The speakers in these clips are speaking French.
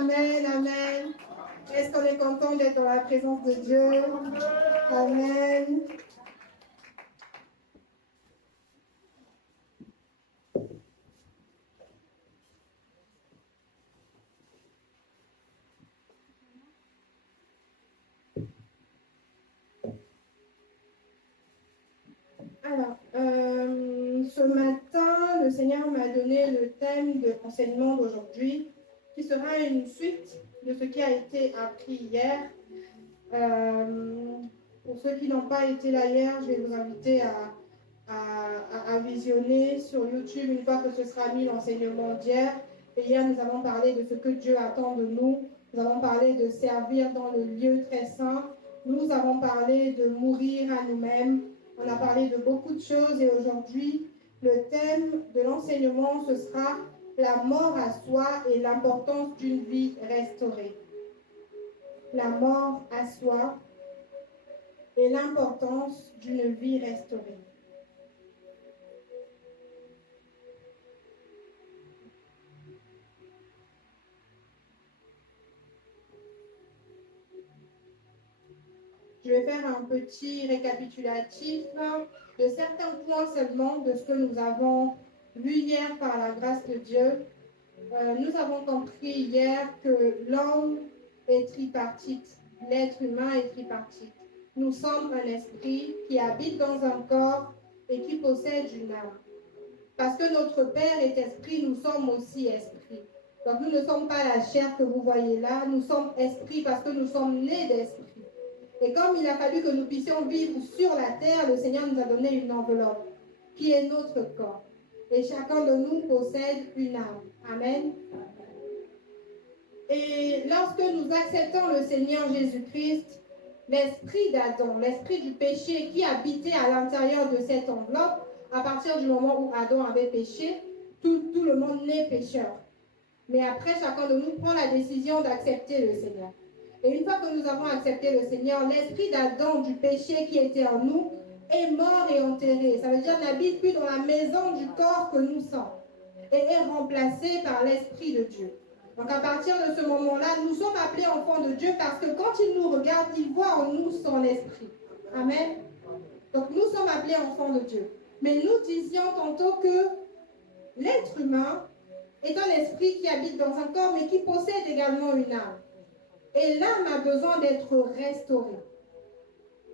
Amen, amen. Est-ce qu'on est content d'être dans la présence de Dieu? Amen. Alors, ce matin, le Seigneur m'a donné le thème de l'enseignement d'aujourd'hui, qui sera une suite de ce qui a été appris hier. Pour ceux qui n'ont pas été là hier, je vais vous inviter à visionner sur YouTube une fois que ce sera mis l'enseignement d'hier. Et hier, nous avons parlé de ce que Dieu attend de nous. Nous avons parlé de servir dans le lieu très saint. Nous avons parlé de mourir à nous-mêmes. On a parlé de beaucoup de choses et aujourd'hui, le thème de l'enseignement, ce sera la mort à soi et l'importance d'une vie restaurée. La mort à soi et l'importance d'une vie restaurée. Je vais faire un petit récapitulatif de certains points seulement de ce que nous avons vu hier par la grâce de Dieu. Nous avons compris hier que l'homme est tripartite, l'être humain est tripartite. Nous sommes un esprit qui habite dans un corps et qui possède une âme. Parce que notre Père est esprit, nous sommes aussi esprit. Donc nous ne sommes pas la chair que vous voyez là, nous sommes esprit parce que nous sommes nés d'esprit. Et comme il a fallu que nous puissions vivre sur la terre, le Seigneur nous a donné une enveloppe qui est notre corps. Et chacun de nous possède une âme. Amen. Et lorsque nous acceptons le Seigneur Jésus-Christ, l'esprit d'Adam, l'esprit du péché qui habitait à l'intérieur de cette enveloppe, à partir du moment où Adam avait péché, tout le monde naît pécheur. Mais après, chacun de nous prend la décision d'accepter le Seigneur. Et une fois que nous avons accepté le Seigneur, l'esprit d'Adam du péché qui était en nous est mort et enterré. Ça veut dire n'habite plus dans la maison du corps que nous sommes et est remplacé par l'esprit de Dieu. Donc à partir de ce moment-là, nous sommes appelés enfants de Dieu parce que quand il nous regarde, il voit en nous son esprit. Amen. Donc nous sommes appelés enfants de Dieu. Mais nous disions tantôt que l'être humain est un esprit qui habite dans un corps mais qui possède également une âme. Et l'âme a besoin d'être restaurée.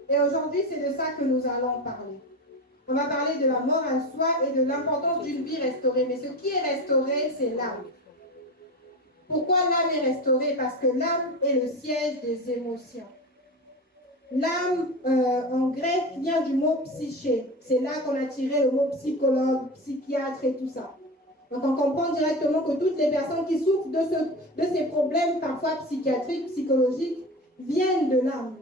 Et aujourd'hui, c'est de ça que nous allons parler. On va parler de la mort à soi et de l'importance d'une vie restaurée. Mais ce qui est restauré, c'est l'âme. Pourquoi l'âme est restaurée? Parce que l'âme est le siège des émotions. L'âme, en grec, vient du mot psyché. C'est là qu'on a tiré le mot psychologue, psychiatre et tout ça. Donc on comprend directement que toutes les personnes qui souffrent de ces problèmes, parfois psychiatriques, psychologiques, viennent de l'âme.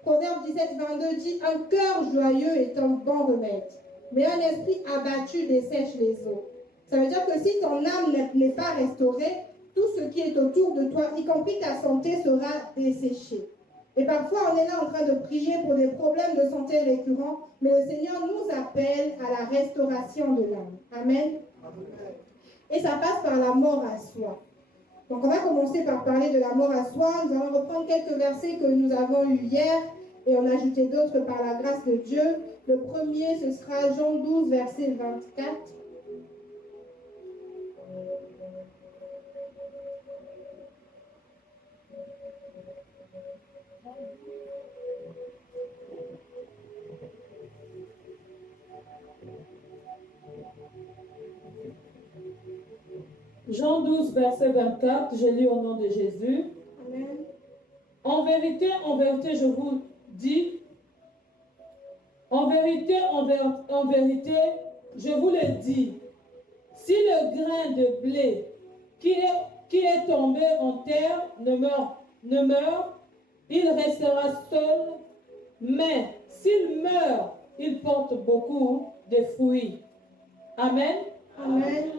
Proverbe 17-22 dit « Un cœur joyeux est un bon remède, mais un esprit abattu dessèche les eaux. » Ça veut dire que si ton âme n'est pas restaurée, tout ce qui est autour de toi, y compris ta santé, sera desséché. Et parfois, on est là en train de prier pour des problèmes de santé récurrents, mais le Seigneur nous appelle à la restauration de l'âme. Amen. Et ça passe par la mort à soi. Donc, on va commencer par parler de la mort à soi. Nous allons reprendre quelques versets que nous avons eus hier et en ajouter d'autres par la grâce de Dieu. Le premier, ce sera Jean 12, verset 24. Jean 12, verset 24, je lis au nom de Jésus. Amen. En vérité, je vous dis, en vérité, je vous le dis, si le grain de blé qui est tombé en terre ne meurt, il restera seul, mais s'il meurt, il porte beaucoup de fruits. Amen. Amen.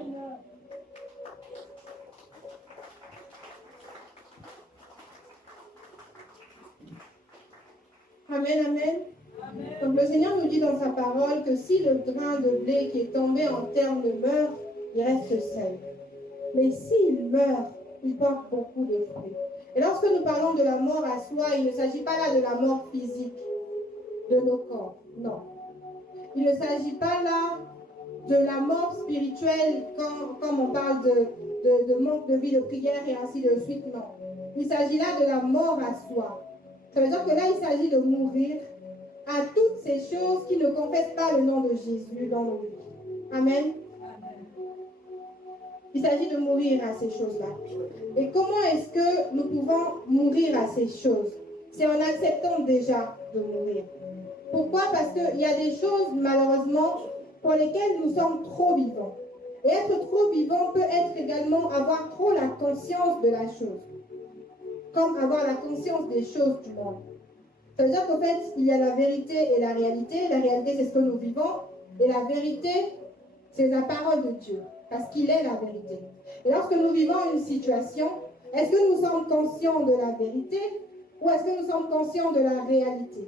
Amen, amen. Donc le Seigneur nous dit dans sa parole que si le grain de blé qui est tombé en terre ne meurt, il reste seul. Mais s'il meurt, il porte beaucoup de fruits. Et lorsque nous parlons de la mort à soi, il ne s'agit pas là de la mort physique de nos corps. Non. Il ne s'agit pas là de la mort spirituelle comme on parle de manque de vie de prière et ainsi de suite. Non. Il s'agit là de la mort à soi. Ça veut dire que là, il s'agit de mourir à toutes ces choses qui ne confessent pas le nom de Jésus dans nos vies. Amen. Il s'agit de mourir à ces choses-là. Et comment est-ce que nous pouvons mourir à ces choses? C'est en acceptant déjà de mourir. Pourquoi? Parce qu'il y a des choses, malheureusement, pour lesquelles nous sommes trop vivants. Et être trop vivant peut être également avoir trop la conscience de la chose. Comme avoir la conscience des choses du monde. Ça veut dire qu'en fait, il y a la vérité et la réalité. La réalité, c'est ce que nous vivons. Et la vérité, c'est la parole de Dieu. Parce qu'il est la vérité. Et lorsque nous vivons une situation, est-ce que nous sommes conscients de la vérité ou est-ce que nous sommes conscients de la réalité?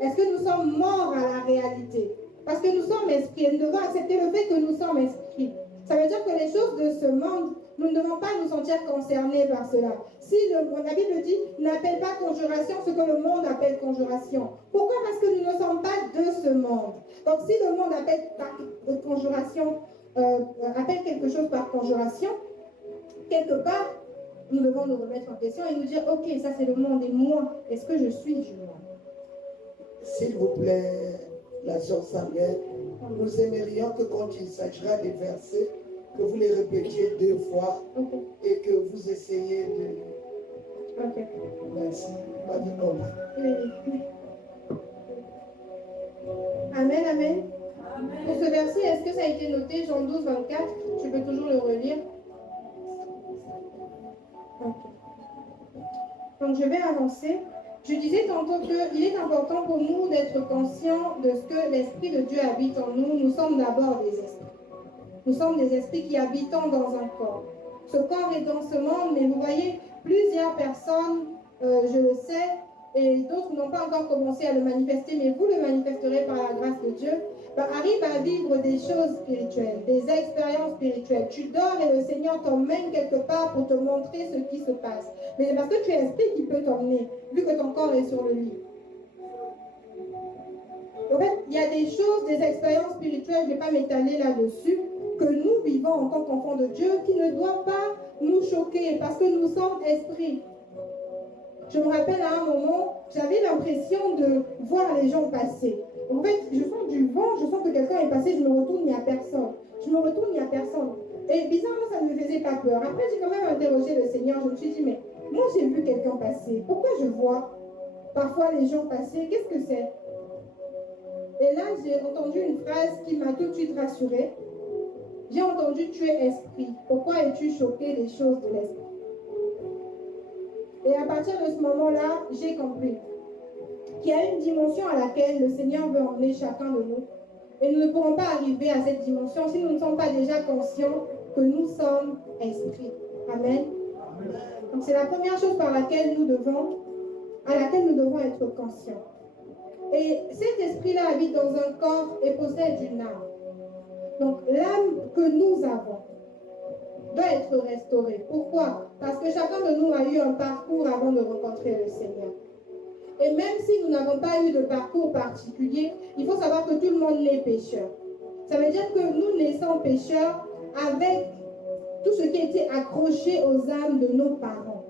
Est-ce que nous sommes morts à la réalité? Parce que nous sommes esprits. Nous devons accepter le fait que nous sommes esprits. Ça veut dire que les choses de ce monde, nous ne devons pas nous sentir concernés par cela. Si la Bible dit, n'appelle pas conjuration ce que le monde appelle conjuration. Pourquoi? Parce que nous ne sommes pas de ce monde. Donc si le monde appelle par conjuration, appelle quelque chose par conjuration, quelque part, nous devons nous remettre en question et nous dire, ok, ça c'est le monde et moi, est-ce que je suis du monde? S'il vous plaît, la sœur Samuel, nous aimerions que quand il s'agira des versets, que vous les répétiez 2 fois et que vous essayiez de... Ok. Merci. Pas de nombre. Amen, amen. Pour ce verset, est-ce que ça a été noté, Jean 12, 24? Je peux toujours le relire. Ok. Donc je vais avancer. Je disais tantôt qu'il est important pour nous d'être conscients de ce que l'Esprit de Dieu habite en nous. Nous sommes d'abord des esprits. Nous sommes des esprits qui habitent dans un corps. Ce corps est dans ce monde, mais vous voyez, plusieurs personnes, je le sais, et d'autres n'ont pas encore commencé à le manifester, mais vous le manifesterez par la grâce de Dieu, arrivent à vivre des choses spirituelles, des expériences spirituelles. Tu dors et le Seigneur t'emmène quelque part pour te montrer ce qui se passe. Mais c'est parce que tu es esprit qui peut t'emmener, vu que ton corps est sur le lit. En fait, il y a des choses, des expériences spirituelles, je ne vais pas m'étaler là-dessus, que nous vivons en tant qu'enfants de Dieu, qui ne doivent pas nous choquer, parce que nous sommes esprits. Je me rappelle à un moment, j'avais l'impression de voir les gens passer. En fait, je sens du vent, je sens que quelqu'un est passé, je me retourne, il n'y a personne. Je me retourne, il n'y a personne. Et bizarrement, ça ne me faisait pas peur. Après, j'ai quand même interrogé le Seigneur, je me suis dit, mais moi j'ai vu quelqu'un passer. Pourquoi je vois parfois les gens passer? Qu'est-ce que c'est? Et là, j'ai entendu une phrase qui m'a tout de suite rassurée. J'ai entendu, tu es esprit. Pourquoi es-tu choqué des choses de l'esprit? Et à partir de ce moment-là, j'ai compris qu'il y a une dimension à laquelle le Seigneur veut emmener chacun de nous. Et nous ne pourrons pas arriver à cette dimension si nous ne sommes pas déjà conscients que nous sommes esprits. Amen. Donc c'est la première chose à laquelle nous devons être conscients. Et cet esprit-là habite dans un corps et possède une âme. Donc l'âme que nous avons doit être restaurée. Pourquoi? Parce que chacun de nous a eu un parcours avant de rencontrer le Seigneur. Et même si nous n'avons pas eu de parcours particulier, il faut savoir que tout le monde naît pécheur. Ça veut dire que nous naissons pécheurs avec tout ce qui était accroché aux âmes de nos parents.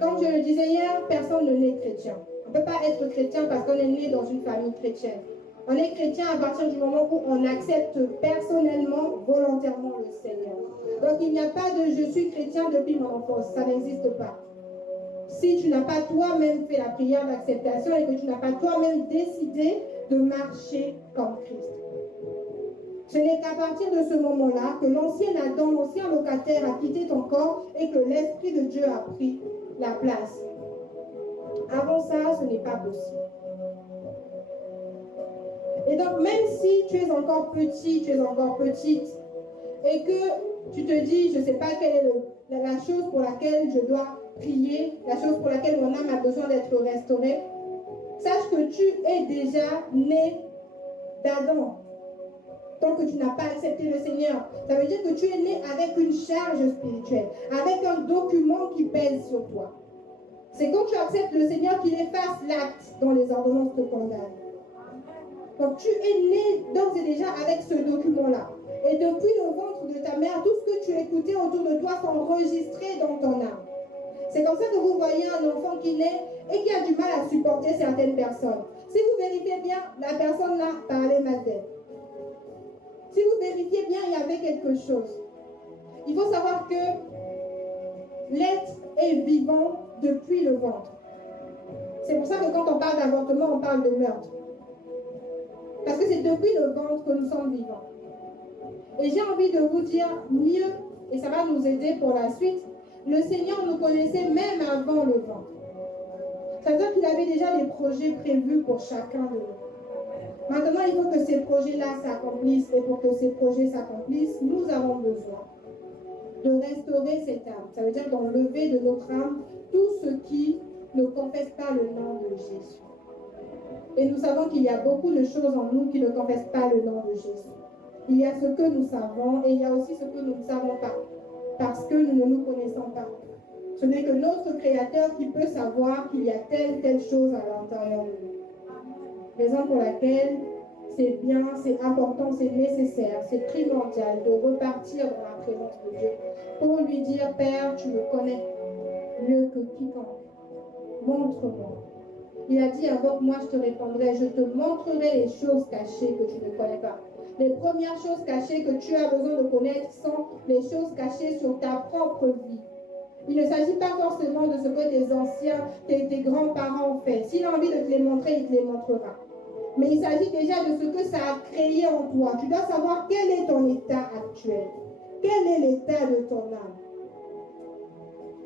Comme je le disais hier, personne ne naît chrétien. On ne peut pas être chrétien parce qu'on est né dans une famille chrétienne. On est chrétien à partir du moment où on accepte personnellement, volontairement le Seigneur. Donc il n'y a pas de « je suis chrétien depuis mon enfance », ça n'existe pas. Si tu n'as pas toi-même fait la prière d'acceptation et que tu n'as pas toi-même décidé de marcher comme Christ. Ce n'est qu'à partir de ce moment-là que l'ancien Adam, l'ancien locataire a quitté ton corps et que l'Esprit de Dieu a pris la place. Avant ça, ce n'est pas possible. Et donc, même si tu es encore petit, tu es encore petite, et que tu te dis, je ne sais pas quelle est la chose pour laquelle je dois prier, la chose pour laquelle mon âme a besoin d'être restaurée, sache que tu es déjà né d'Adam. tant que tu n'as pas accepté le Seigneur. Ça veut dire que tu es né avec une charge spirituelle, avec un document qui pèse sur toi. C'est quand tu acceptes le Seigneur qu'il efface l'acte dont les ordonnances te condamnent. Donc tu es né d'ores et déjà avec ce document-là. Et depuis le ventre de ta mère, tout ce que tu écoutais autour de toi sont enregistrés dans ton âme. C'est comme ça que vous voyez un enfant qui naît et qui a du mal à supporter certaines personnes. Si vous vérifiez bien, la personne là parlait mal d'elle. Si vous vérifiez bien, il y avait quelque chose. Il faut savoir que l'être est vivant depuis le ventre. C'est pour ça que quand on parle d'avortement, on parle de meurtre. Parce que c'est depuis le ventre que nous sommes vivants. Et j'ai envie de vous dire mieux, et ça va nous aider pour la suite, le Seigneur nous connaissait même avant le ventre. C'est-à-dire qu'il avait déjà des projets prévus pour chacun de nous. Maintenant, il faut que ces projets-là s'accomplissent. Et pour que ces projets s'accomplissent, nous avons besoin de restaurer cette âme. Ça veut dire d'enlever de notre âme tout ce qui ne confesse pas le nom de Jésus. Et nous savons qu'il y a beaucoup de choses en nous qui ne confessent pas le nom de Jésus. Il y a ce que nous savons et il y a aussi ce que nous ne savons pas. Parce que nous ne nous connaissons pas. Ce n'est que notre Créateur qui peut savoir qu'il y a telle chose à l'intérieur de nous. Raison pour laquelle c'est bien, c'est important, c'est nécessaire, c'est primordial de repartir dans la présence de Dieu pour lui dire, Père, tu me connais mieux que quiconque. Montre-moi. Il a dit, invoque-moi, je te répondrai, je te montrerai les choses cachées que tu ne connais pas. Les premières choses cachées que tu as besoin de connaître sont les choses cachées sur ta propre vie. Il ne s'agit pas forcément de ce que tes anciens, tes grands-parents ont fait. S'il a envie de te les montrer, il te les montrera. Mais il s'agit déjà de ce que ça a créé en toi. Tu dois savoir quel est ton état actuel. Quel est l'état de ton âme.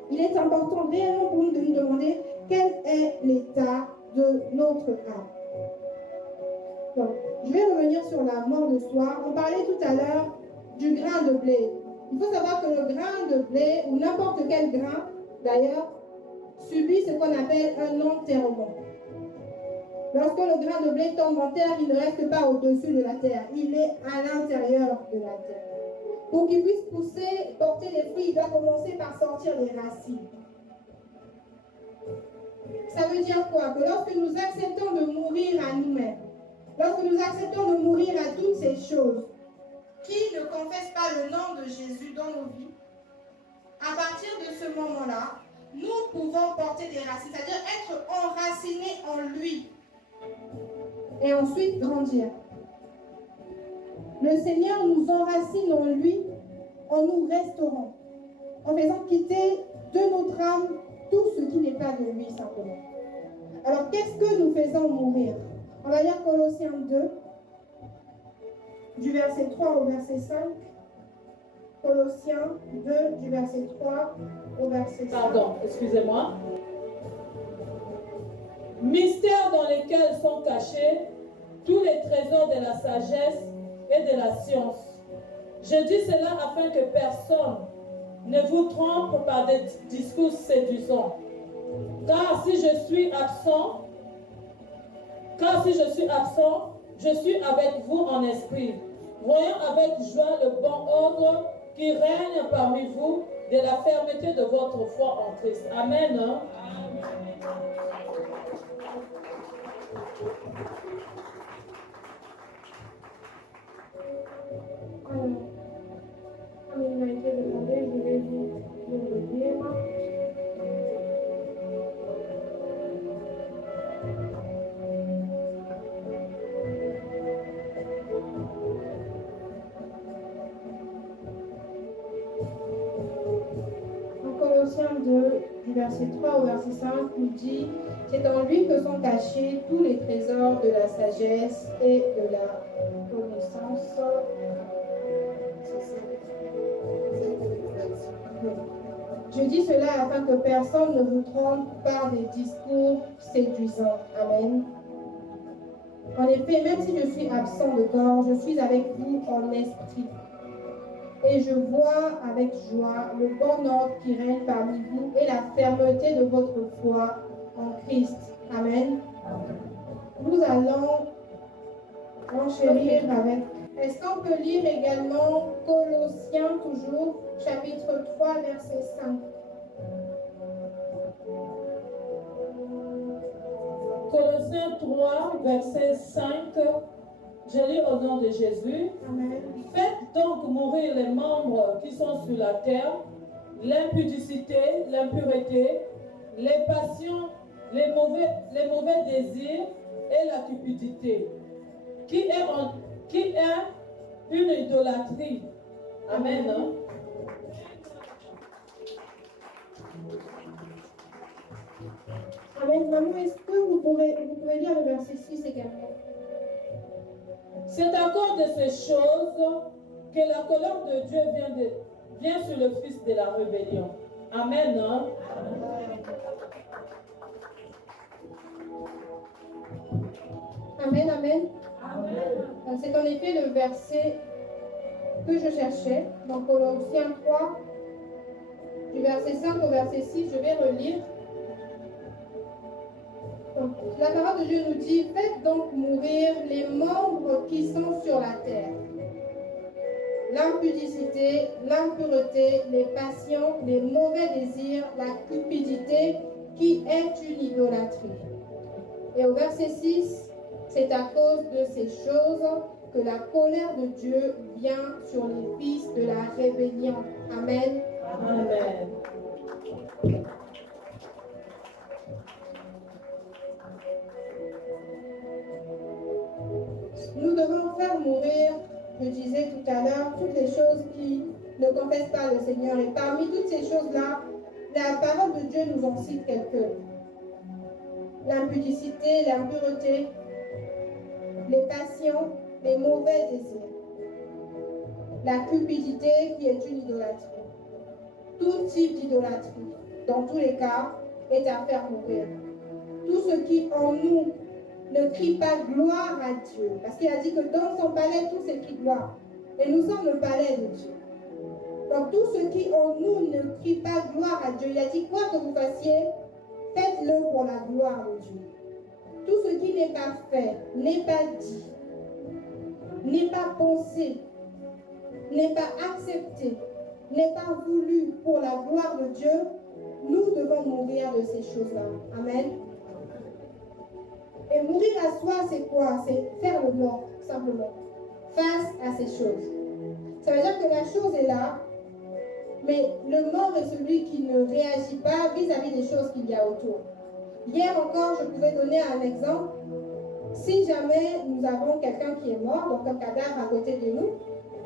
Il est important réellement pour nous de nous demander quel est l'état de notre âme. Donc, je vais revenir sur la mort de soi. On parlait tout à l'heure du grain de blé. Il faut savoir que le grain de blé, ou n'importe quel grain, d'ailleurs, subit ce qu'on appelle un enterrement. Lorsque le grain de blé tombe en terre, il ne reste pas au-dessus de la terre. Il est à l'intérieur de la terre. Pour qu'il puisse pousser, porter des fruits, il doit commencer par sortir les racines. Ça veut dire quoi? Que lorsque nous acceptons de mourir à nous-mêmes, lorsque nous acceptons de mourir à toutes ces choses qui ne confessent pas le nom de Jésus dans nos vies, à partir de ce moment-là, nous pouvons porter des racines, c'est-à-dire être enracinés en lui et ensuite grandir. Le Seigneur nous enracine en lui en nous restaurant, en faisant quitter de notre âme tout ce qui n'est pas de lui simplement. Alors qu'est-ce que nous faisons mourir? On va lire Colossiens 2, du verset 3 au verset 5. Colossiens 2, du verset 3 au verset 5. Pardon, excusez-moi. Mystères dans lesquels sont cachés tous les trésors de la sagesse et de la science. Je dis cela afin que personne ne vous trompe par des discours séduisants. Car si je suis absent, je suis avec vous en esprit, voyant avec joie le bon ordre qui règne parmi vous de la fermeté de votre foi en Christ. Amen. Comme il m'a été demandé, je vais vous le dire. Colossiens 2, du verset 3 au verset 5, nous dit « C'est dans lui que sont cachés tous les trésors de la sagesse et de la connaissance. » Je dis cela afin que personne ne vous trompe par des discours séduisants. Amen. En effet, même si je suis absent de corps, je suis avec vous en esprit. Et je vois avec joie le bon ordre qui règne parmi vous et la fermeté de votre foi en Christ. Amen. Nous allons enchérir avec Est-ce qu'on peut lire également Colossiens, toujours, chapitre 3, verset 5? Colossiens 3, verset 5. Je lis au nom de Jésus. Amen. Faites donc mourir les membres qui sont sur la terre, l'impudicité, l'impureté, les passions, les mauvais désirs et la cupidité, qui est une idolâtrie. Amen. Hein? Amen. Maman, est-ce que vous pouvez lire le verset 6 également? C'est à cause de ces choses que la colère de Dieu vient sur le fils de la rébellion. Amen. Hein? Amen, amen. C'est en effet le verset que je cherchais. Dans Colossiens 3, du verset 5 au verset 6, je vais relire. Donc, la parole de Dieu nous dit, faites donc mourir les membres qui sont sur la terre. L'impudicité, l'impureté, les passions, les mauvais désirs, la cupidité, qui est une idolâtrie. Et au verset 6, c'est à cause de ces choses que la colère de Dieu vient sur les fils de la rébellion. Amen. Amen. Nous devons faire mourir, je disais tout à l'heure, toutes les choses qui ne confessent pas le Seigneur. Et parmi toutes ces choses-là, la parole de Dieu nous en cite quelques. L'impudicité, l'impureté, les passions, les mauvais désirs, la cupidité qui est une idolâtrie. Tout type d'idolâtrie, dans tous les cas, est à faire mourir. Tout ce qui en nous ne crie pas gloire à Dieu, parce qu'il a dit que dans son palais, tout s'écrit gloire. Et nous sommes le palais de Dieu. Donc tout ce qui en nous ne crie pas gloire à Dieu, il a dit quoi que vous fassiez, faites-le pour la gloire de Dieu. Tout ce qui n'est pas fait, n'est pas dit, n'est pas pensé, n'est pas accepté, n'est pas voulu pour la gloire de Dieu, nous devons mourir de ces choses-là. Amen. Et mourir à soi, c'est quoi? C'est faire le mort, simplement, face à ces choses. Ça veut dire que la chose est là, mais le mort est celui qui ne réagit pas vis-à-vis des choses qu'il y a autour. Hier encore, je pouvais donner un exemple. Si jamais nous avons quelqu'un qui est mort, donc un cadavre à côté de nous,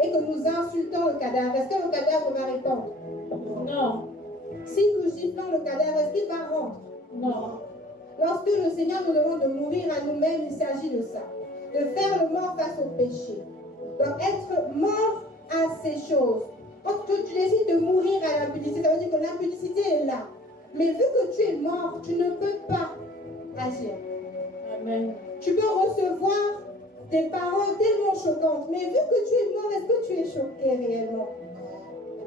et que nous insultons le cadavre, est-ce que le cadavre va répondre? Non. Si nous giflons le cadavre, est-ce qu'il va rendre? Non. Lorsque le Seigneur nous demande de mourir à nous-mêmes, il s'agit de ça. De faire le mort face au péché. Donc être mort à ces choses. Quand tu décides de mourir à l'impudicité, ça veut dire que l'impudicité est là. Mais vu que tu es mort, tu ne peux pas agir. Amen. Tu peux recevoir des paroles tellement choquantes, mais vu que tu es mort, est-ce que tu es choqué réellement?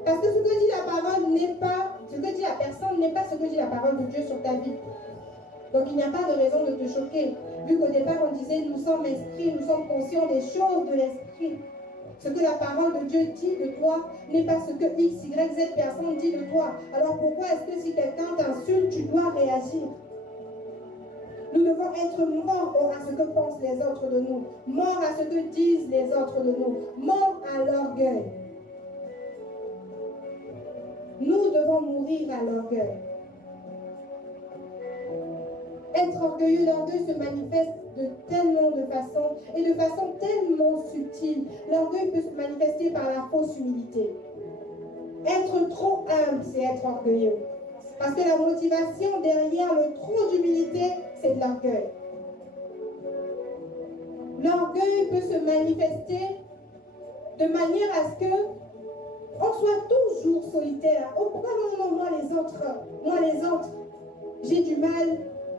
Parce que ce que dit la parole n'est pas, ce que dit la personne n'est pas ce que dit la parole de Dieu sur ta vie. Donc il n'y a pas de raison de te choquer. Vu qu'au départ on disait nous sommes esprits, nous sommes conscients des choses de l'esprit. Ce que la parole de Dieu dit de toi n'est pas ce que X, Y, Z personne dit de toi. Alors pourquoi est-ce que si quelqu'un t'insulte, tu dois réagir? Nous devons être morts à ce que pensent les autres de nous, morts à ce que disent les autres de nous, morts à l'orgueil. Nous devons mourir à l'orgueil. Être orgueilleux, l'orgueil se manifeste de tellement de façons et de façon tellement subtile. L'orgueil peut se manifester par la fausse humilité. Être trop humble, c'est être orgueilleux. Parce que la motivation derrière le trop d'humilité, c'est de l'orgueil. L'orgueil peut se manifester de manière à ce que on soit toujours solitaire. Oh, pourquoi non, moi les autres, j'ai du mal.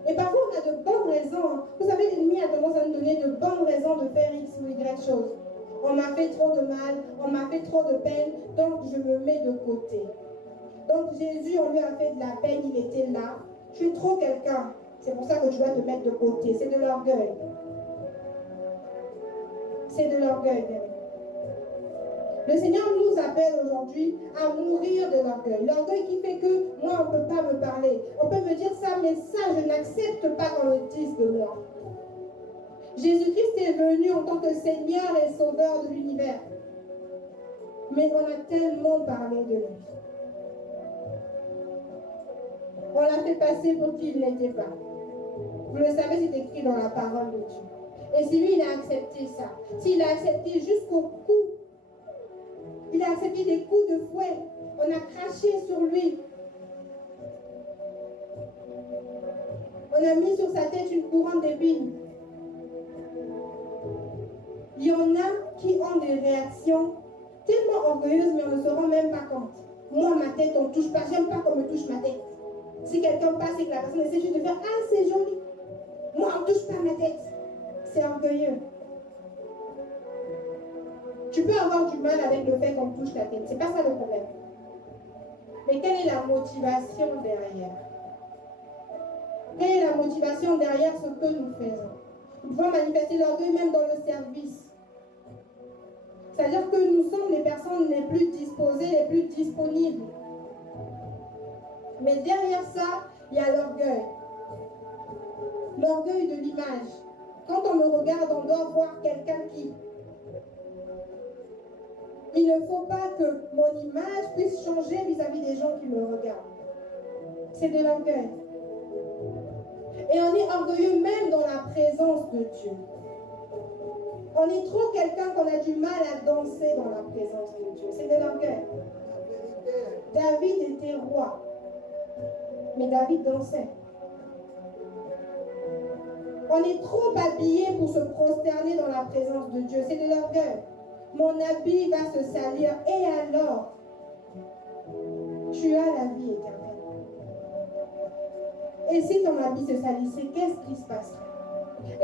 Et parfois on a de bonnes raisons. Vous savez, l'ennemi a tendance à nous donner de bonnes raisons de faire X ou Y chose. On m'a fait trop de mal, on m'a fait trop de peine, donc je me mets de côté. Donc Jésus, on lui a fait de la peine, il était là. Tu es trop quelqu'un. C'est pour ça que tu dois te mettre de côté. C'est de l'orgueil. C'est de l'orgueil. Le Seigneur nous appelle aujourd'hui à mourir de l'orgueil. L'orgueil qui fait que moi, on ne peut pas me parler. On peut me dire ça, mais ça, je n'accepte pas qu'on le dise de moi. Jésus-Christ est venu en tant que Seigneur et Sauveur de l'univers. Mais on a tellement parlé de lui. On l'a fait passer pour qui il n'était pas. Vous le savez, c'est écrit dans la parole de Dieu. Et si lui, il a accepté ça, s'il a accepté jusqu'au cou, il a accepté des coups de fouet, on a craché sur lui, on a mis sur sa tête une couronne d'épines. Il y en a qui ont des réactions tellement orgueilleuses, mais on ne se rend même pas compte. Moi, ma tête, on ne touche pas, j'aime pas qu'on me touche ma tête. Si quelqu'un passe et que la personne essaie juste de faire « Ah, c'est joli !» Moi, on ne touche pas ma tête. C'est orgueilleux. Tu peux avoir du mal avec le fait qu'on touche ta tête. C'est pas ça le problème. Mais quelle est la motivation derrière? Quelle est la motivation derrière ce que nous faisons? Nous pouvons manifester l'orgueil même dans le service. C'est-à-dire que nous sommes les personnes les plus disposées, les plus disponibles. Mais derrière ça, il y a l'orgueil. L'orgueil de l'image. Quand on me regarde, on doit voir quelqu'un qui... Il ne faut pas que mon image puisse changer vis-à-vis des gens qui me regardent. C'est de l'orgueil. Et on est orgueilleux même dans la présence de Dieu. On est trop quelqu'un qu'on a du mal à danser dans la présence de Dieu. C'est de l'orgueil. David était roi. Mais David dansait. On est trop habillé pour se prosterner dans la présence de Dieu. C'est de l'orgueil. Mon habit va se salir. Et alors, tu as la vie éternelle. Et si ton habit se salissait, qu'est-ce qui se passerait?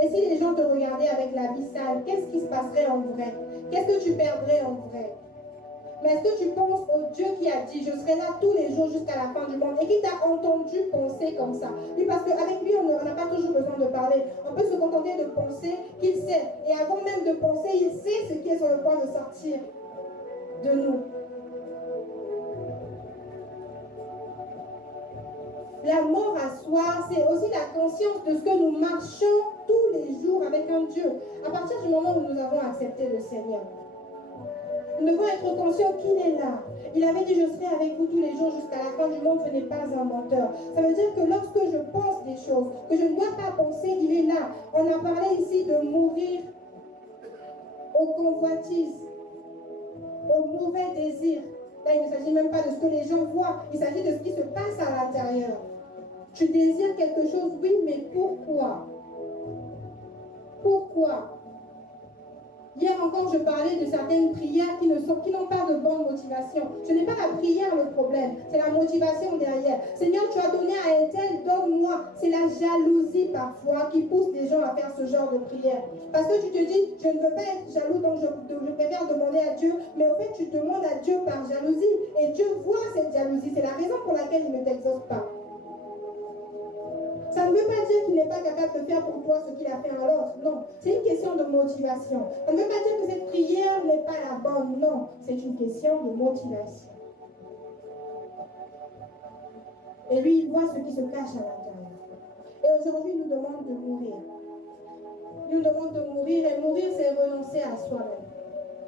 Et si les gens te regardaient avec l'habit sale, qu'est-ce qui se passerait en vrai? Qu'est-ce que tu perdrais en vrai? Mais est-ce que tu penses au Dieu qui a dit « Je serai là tous les jours jusqu'à la fin du monde » et qui t'a entendu penser comme ça? Oui, parce qu'avec lui, on n'a pas toujours besoin de parler. On peut se contenter de penser qu'il sait. Et avant même de penser, il sait ce qui est sur le point de sortir de nous. La mort à soi, c'est aussi la conscience de ce que nous marchons tous les jours avec un Dieu. À partir du moment où nous avons accepté le Seigneur, nous devons être conscients qu'il est là. Il avait dit « Je serai avec vous tous les jours jusqu'à la fin du monde, je n'ai pas un menteur ». Ça veut dire que lorsque je pense des choses que je ne dois pas penser, il est là. On a parlé ici de mourir aux convoitises, aux mauvais désirs. Là, il ne s'agit même pas de ce que les gens voient, il s'agit de ce qui se passe à l'intérieur. Tu désires quelque chose, oui, mais pourquoi? Pourquoi? Hier encore, je parlais de certaines prières qui n'ont pas de bonne motivation. Ce n'est pas la prière le problème, c'est la motivation derrière. Seigneur, tu as donné à un tel, donne-moi. C'est la jalousie parfois qui pousse les gens à faire ce genre de prière. Parce que tu te dis, je ne veux pas être jaloux, donc je préfère demander à Dieu. Mais au fait, tu demandes à Dieu par jalousie. Et Dieu voit cette jalousie. C'est la raison pour laquelle il ne t'exauce pas. Ça ne veut pas dire qu'il n'est pas capable de faire pour toi ce qu'il a fait à l'autre. Non, c'est une question de motivation. Ça ne veut pas dire que cette prière n'est pas la bonne. Non, c'est une question de motivation. Et lui, il voit ce qui se cache à l'intérieur. Et aujourd'hui, il nous demande de mourir. Il nous demande de mourir. Et mourir, c'est renoncer à soi-même.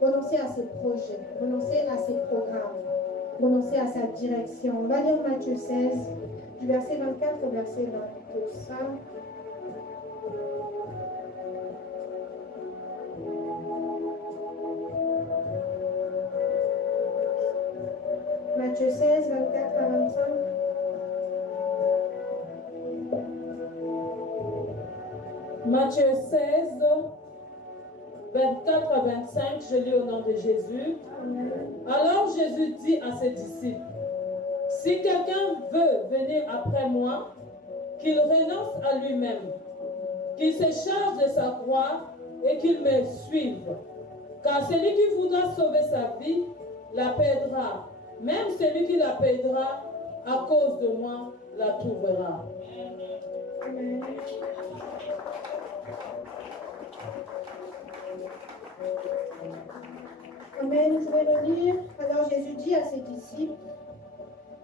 Renoncer à ses projets. Renoncer à ses programmes. Renoncer à sa direction. On va lire Matthieu 16. Du verset 24 au verset 25. Matthieu 16, 24 à 25. Matthieu 16, 24 à 25, je lis au nom de Jésus. Amen. Alors Jésus dit à ses disciples, si quelqu'un veut venir après moi, qu'il renonce à lui-même, qu'il se charge de sa croix et qu'il me suive. Car celui qui voudra sauver sa vie la perdra. Même celui qui la perdra à cause de moi la trouvera. Amen. Amen. Je vais le lire. Alors Jésus dit à ses disciples,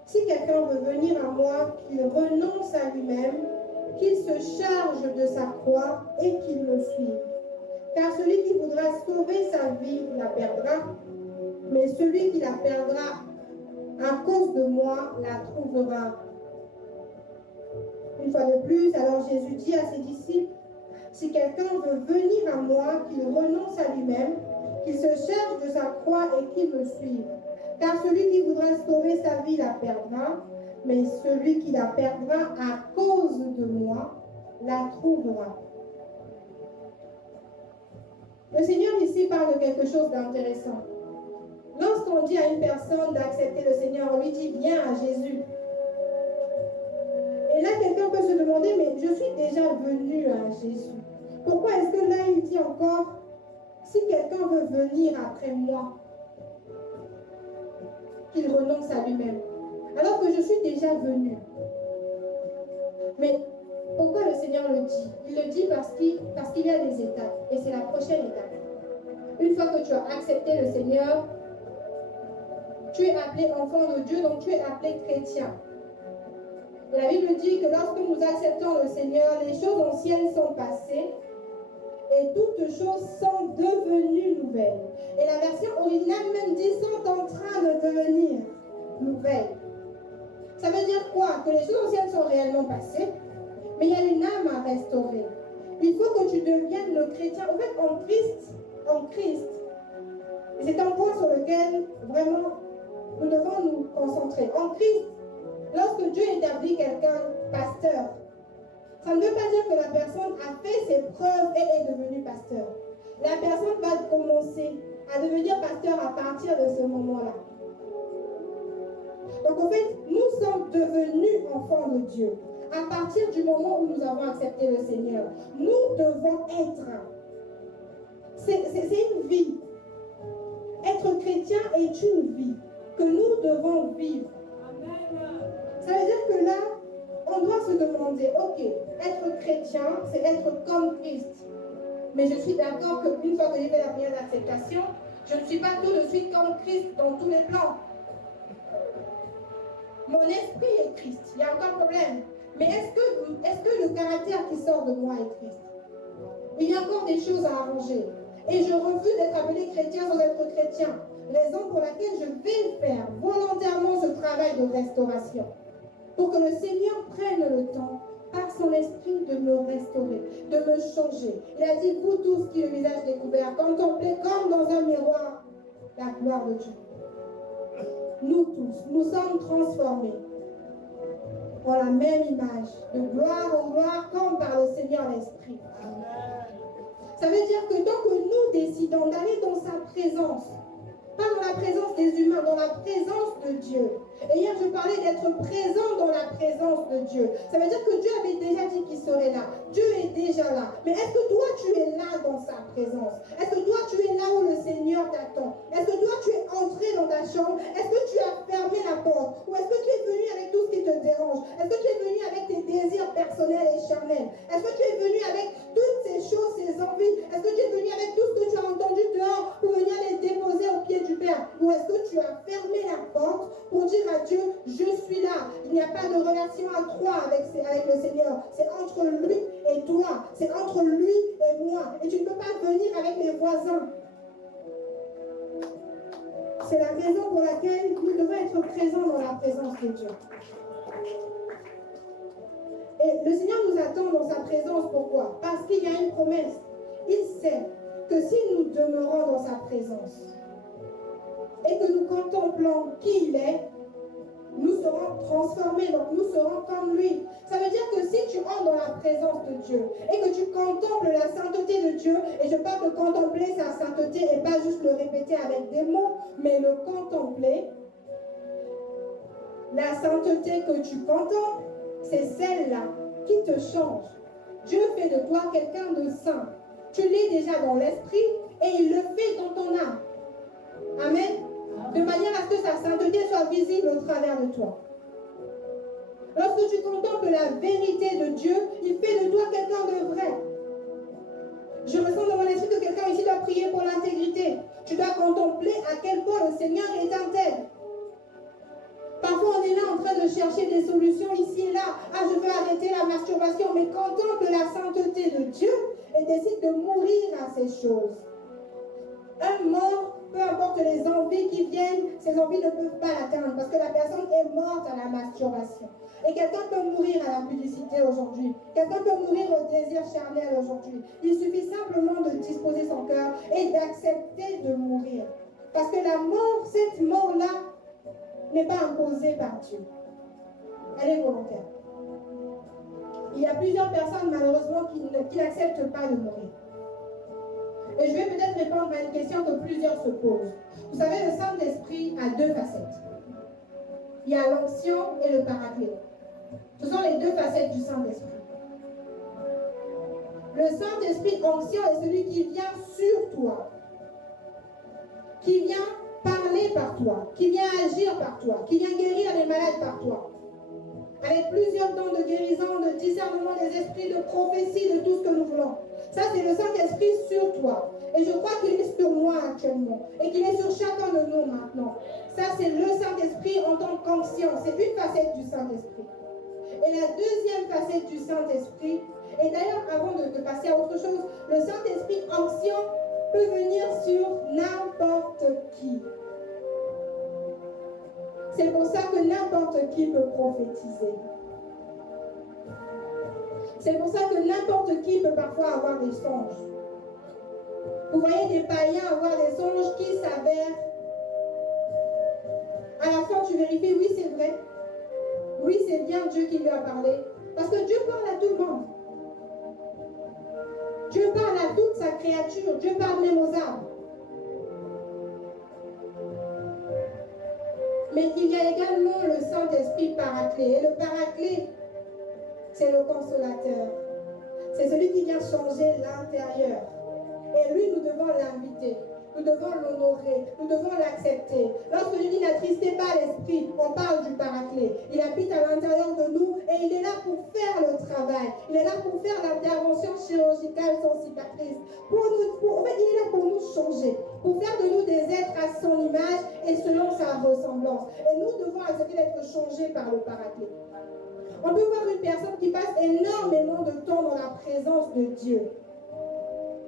si quelqu'un veut venir à moi, qu'il renonce à lui-même, qu'il se charge de sa croix et qu'il me suive. Car celui qui voudra sauver sa vie la perdra, mais celui qui la perdra à cause de moi la trouvera. Une fois de plus, alors Jésus dit à ses disciples, si quelqu'un veut venir à moi, qu'il renonce à lui-même, qu'il se charge de sa croix et qu'il me suive. Car celui qui voudra sauver sa vie la perdra, mais celui qui la perdra à cause de moi la trouvera. Le Seigneur ici parle de quelque chose d'intéressant. Lorsqu'on dit à une personne d'accepter le Seigneur, on lui dit viens à Jésus. Et là, quelqu'un peut se demander, mais je suis déjà venu à Jésus. Pourquoi est-ce que là, il dit encore, si quelqu'un veut venir après moi, qu'il renonce à lui-même, alors que je suis déjà venu. Mais pourquoi le Seigneur le dit? Il le dit parce qu'il y a des étapes, et c'est la prochaine étape. Une fois que tu as accepté le Seigneur, tu es appelé enfant de Dieu, donc tu es appelé chrétien. La Bible dit que lorsque nous acceptons le Seigneur, les choses anciennes sont passées et toutes choses sont devenues nouvelles. Et la version originale même dit sont en train de devenir nouvelles. Ça veut dire quoi? Que les choses anciennes sont réellement passées, mais il y a une âme à restaurer. Il faut que tu deviennes le chrétien. En fait, en Christ, et c'est un point sur lequel vraiment nous devons nous concentrer. En Christ, lorsque Dieu établit quelqu'un pasteur, ça ne veut pas dire que la personne a fait ses preuves et est devenue pasteur. La personne va commencer à devenir pasteur à partir de ce moment-là. Donc en fait, nous sommes devenus enfants de Dieu à partir du moment où nous avons accepté le Seigneur. Nous devons être. C'est une vie. Être chrétien est une vie que nous devons vivre. Ça veut dire que là, on doit se demander, ok, être chrétien, c'est être comme Christ. Mais je suis d'accord qu'une fois que j'ai fait la prière d'acceptation, je ne suis pas tout de suite comme Christ dans tous les plans. Mon esprit est Christ, il n'y a aucun problème. Mais est-ce que le caractère qui sort de moi est Christ? Il y a encore des choses à arranger. Et je refuse d'être appelé chrétien sans être chrétien. Raison pour laquelle je vais faire volontairement ce travail de restauration. Pour que le Seigneur prenne le temps, par son esprit, de me restaurer, de me changer. Il a dit, vous tous qui le visage découvert, contemplez comme dans un miroir la gloire de Dieu. Nous tous, nous sommes transformés en la même image, de gloire en gloire, comme par le Seigneur l'Esprit. Ça veut dire que tant que nous décidons d'aller dans sa présence, pas dans la présence des humains, dans la présence de Dieu. Et hier, je parlais d'être présent dans la présence de Dieu. Ça veut dire que Dieu avait déjà dit qu'il serait là. Dieu est déjà là. Mais est-ce que toi, tu es là dans sa présence? Est-ce que toi, tu es là où le Seigneur t'attend? Est-ce que toi, tu es entré dans ta chambre? Est-ce que tu as fermé la porte? Ou est-ce que tu es venu avec tout ce qui te dérange? Est-ce que tu es venu avec tes désirs personnels et charnels? Est-ce que tu es venu avec toutes ces choses, ces envies? Est-ce que tu es venu avec tout ce que tu as entendu dehors pour venir les déposer au pied du Père? Ou est-ce que tu as fermé la porte pour dire à Dieu, je suis là. Il n'y a pas de relation à trois avec le Seigneur. C'est entre lui et toi. C'est entre lui et moi. Et tu ne peux pas venir avec les voisins. C'est la raison pour laquelle nous devons être présents dans la présence de Dieu. Et le Seigneur nous attend dans sa présence. Pourquoi? Parce qu'il y a une promesse. Il sait que si nous demeurons dans sa présence et que nous contemplons qui il est, nous serons transformés, donc nous serons comme lui. Ça veut dire que si tu entres dans la présence de Dieu et que tu contemples la sainteté de Dieu, et je parle de contempler sa sainteté et pas juste le répéter avec des mots, mais le contempler, la sainteté que tu contemples, c'est celle-là qui te change. Dieu fait de toi quelqu'un de saint. Tu l'es déjà dans l'esprit et il le fait dans ton âme. Amen. De manière à ce que sa sainteté soit visible au travers de toi. Lorsque tu contemples la vérité de Dieu, il fait de toi quelqu'un de vrai. Je ressens dans mon esprit que quelqu'un ici doit prier pour l'intégrité, Tu dois contempler à quel point le Seigneur est intègre. Parfois, on est là en train de chercher des solutions ici et là. Ah, je veux arrêter la masturbation, mais contemple la sainteté de Dieu et décide de mourir à ces choses. Un mort, peu importe les envies qui viennent, ces envies ne peuvent pas l'atteindre parce que la personne est morte à la masturbation. Et quelqu'un peut mourir à la publicité aujourd'hui. Quelqu'un peut mourir au désir charnel aujourd'hui. Il suffit simplement de disposer son cœur et d'accepter de mourir. Parce que la mort, cette mort-là, n'est pas imposée par Dieu. Elle est volontaire. Il y a plusieurs personnes, malheureusement, qui n'acceptent pas de mourir. Et je vais peut-être répondre à une question que plusieurs se posent. Vous savez, le Saint-Esprit a deux facettes. Il y a l'onction et le paraclet. Ce sont les deux facettes du Saint-Esprit. Le Saint-Esprit onction est celui qui vient sur toi, qui vient parler par toi, qui vient agir par toi, qui vient guérir les malades par toi. Avec plusieurs dons de guérison, de discernement des esprits, de prophétie, de tout ce que nous voulons. Ça, c'est le Saint-Esprit sur toi. Et je crois qu'il est sur moi actuellement. Et qu'il est sur chacun de nous maintenant. Ça, c'est le Saint-Esprit en tant qu'onction. C'est une facette du Saint-Esprit. Et la deuxième facette du Saint-Esprit, et d'ailleurs, avant de passer à autre chose, le Saint-Esprit onction peut venir sur n'importe qui. C'est pour ça que n'importe qui peut prophétiser. C'est pour ça que n'importe qui peut parfois avoir des songes. Vous voyez des païens avoir des songes qui s'avèrent. À la fin, tu vérifies, oui, c'est vrai. Oui, c'est bien Dieu qui lui a parlé. Parce que Dieu parle à tout le monde. Dieu parle à toute sa créature. Dieu parle même aux arbres. Mais il y a également le Saint-Esprit paraclet. Et le paraclet, c'est le consolateur. C'est celui qui vient changer l'intérieur. Et lui, nous devons l'inviter. Nous devons l'honorer. Nous devons l'accepter. Lorsque je dis n'attristez pas l'esprit, on parle du paraclet. Il habite à l'intérieur de nous et il est là pour faire le travail. Il est là pour faire l'intervention chirurgicale sans cicatrice. En fait, il est là pour nous changer. Pour faire de nous des êtres à son image et selon sa ressemblance. Et nous devons accepter d'être changés par le paraclet. On peut voir une personne qui passe énormément de temps dans la présence de Dieu.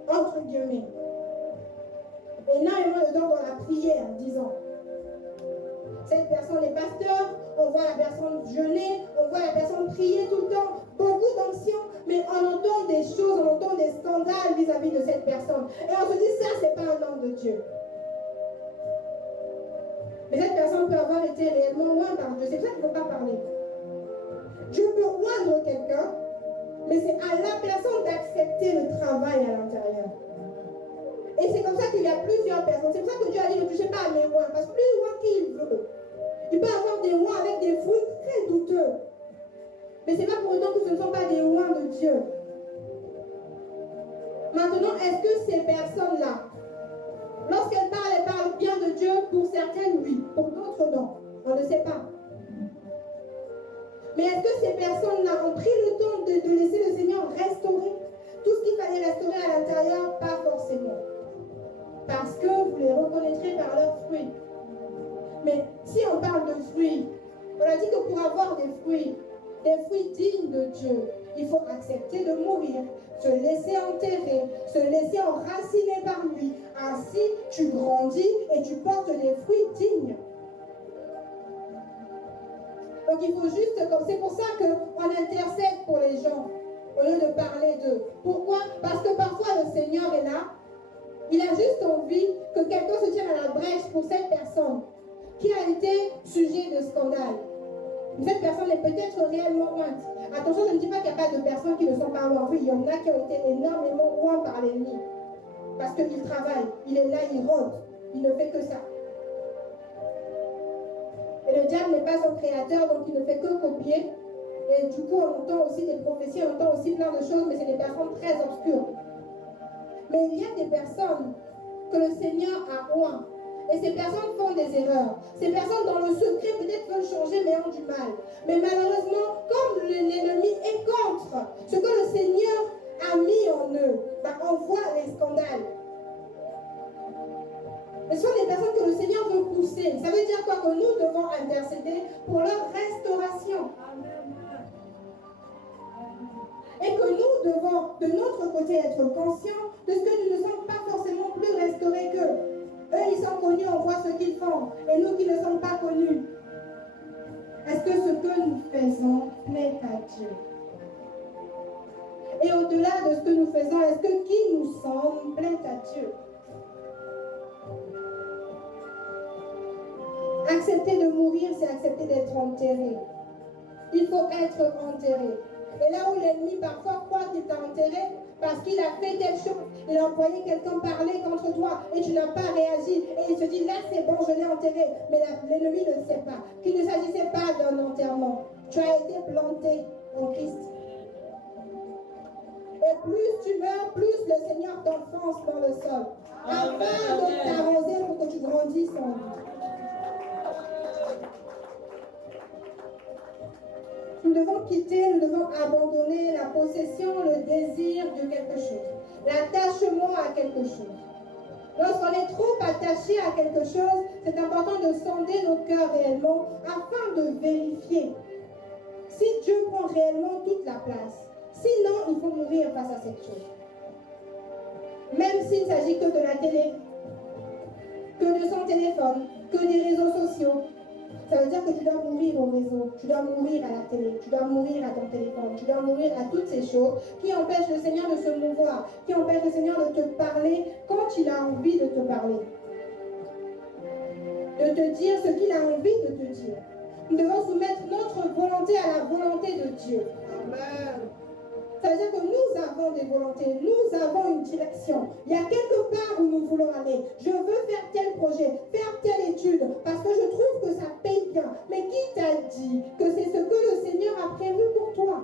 Entre guillemets. Énormément de temps dans la prière, disons. Cette personne est pasteur, on voit la personne jeûner, on voit la personne prier tout le temps, beaucoup d'onction, mais on entend des choses, on entend des scandales vis-à-vis de cette personne. Et on se dit, ça, c'est pas un homme de Dieu. Mais cette personne peut avoir été réellement loin par Dieu. C'est pour ça qu'il ne faut pas parler. Dieu peut oindre quelqu'un, mais c'est à la personne d'accepter le travail à l'intérieur. Et c'est comme ça qu'il y a plusieurs personnes. C'est pour ça que Dieu a dit ne touchez pas à mes oins. Parce que plus loin qu'il veut. Il peut avoir des oins avec des fruits très douteux. Mais ce n'est pas pour autant que ce ne sont pas des oins de Dieu. Maintenant, est-ce que ces personnes-là, lorsqu'elles parlent bien de Dieu, pour certaines, oui. Pour d'autres, non. On ne sait pas. Mais est-ce que ces personnes-là ont pris le temps de laisser le Seigneur restaurer tout ce qu'il fallait restaurer à l'intérieur? Pas forcément. Parce que vous les reconnaîtrez par leurs fruits. Mais si on parle de fruits, on a dit que pour avoir des fruits dignes de Dieu, il faut accepter de mourir, se laisser enterrer, se laisser enraciner par lui. Ainsi, tu grandis et tu portes des fruits dignes. Donc il faut juste, c'est pour ça qu'on intercède pour les gens, au lieu de parler d'eux. Pourquoi? Parce que parfois le Seigneur est là, il a juste envie que quelqu'un se tienne à la brèche pour cette personne qui a été sujet de scandale. Cette personne est peut-être réellement ointe. Attention, je ne dis pas qu'il n'y a pas de personnes qui ne sont pas ointes. Oui, il y en a qui ont été énormément oints par l'ennemi. Parce qu'il travaille, il est là, il rôde, il ne fait que ça. Et le diable n'est pas son créateur, donc il ne fait que copier. Et du coup, on entend aussi des prophéties, on entend aussi plein de choses, mais c'est des personnes très obscures. Mais il y a des personnes que le Seigneur a oint. Et ces personnes font des erreurs. Ces personnes dans le secret peut-être veulent changer mais ont du mal. Mais malheureusement, comme l'ennemi est contre ce que le Seigneur a mis en eux, on voit les scandales. Ce sont des personnes que le Seigneur veut pousser. Ça veut dire quoi? Que nous devons intercéder pour leur restauration. Et que nous devons, de notre côté, être conscients de ce que nous ne sommes pas forcément plus restaurés qu'eux. Eux, ils sont connus, on voit ce qu'ils font. Et nous qui ne sommes pas connus, est-ce que ce que nous faisons plaît à Dieu? Et au-delà de ce que nous faisons, est-ce que qui nous sommes plaît à Dieu? Accepter de mourir, c'est accepter d'être enterré. Il faut être enterré. Et là où l'ennemi parfois croit qu'il t'a enterré parce qu'il a fait telle chose, il a envoyé quelqu'un parler contre toi et tu n'as pas réagi. Et il se dit, là c'est bon, je l'ai enterré. Mais l'ennemi ne sait pas qu'il ne s'agissait pas d'un enterrement. Tu as été planté en Christ. Et plus tu meurs, plus le Seigneur t'enfonce dans le sol. Afin de t'arroser pour que tu grandisses en lui. Nous devons quitter, nous devons abandonner la possession, le désir de quelque chose, l'attachement à quelque chose. Lorsqu'on est trop attaché à quelque chose, c'est important de sonder nos cœurs réellement afin de vérifier si Dieu prend réellement toute la place. Sinon, il faut mourir face à cette chose. Même s'il ne s'agit que de la télé, que de son téléphone, que des réseaux sociaux. Ça veut dire que tu dois mourir au réseau, tu dois mourir à la télé, tu dois mourir à ton téléphone, tu dois mourir à toutes ces choses qui empêchent le Seigneur de se mouvoir, qui empêchent le Seigneur de te parler quand il a envie de te parler. De te dire ce qu'il a envie de te dire. Nous devons soumettre notre volonté à la volonté de Dieu. Amen. Ça veut dire que nous avons des volontés, nous avons une direction. Il y a quelque part où nous voulons aller. Je veux faire tel projet, faire telle étude, parce que je trouve que ça paye bien. Mais qui t'a dit que c'est ce que le Seigneur a prévu pour toi?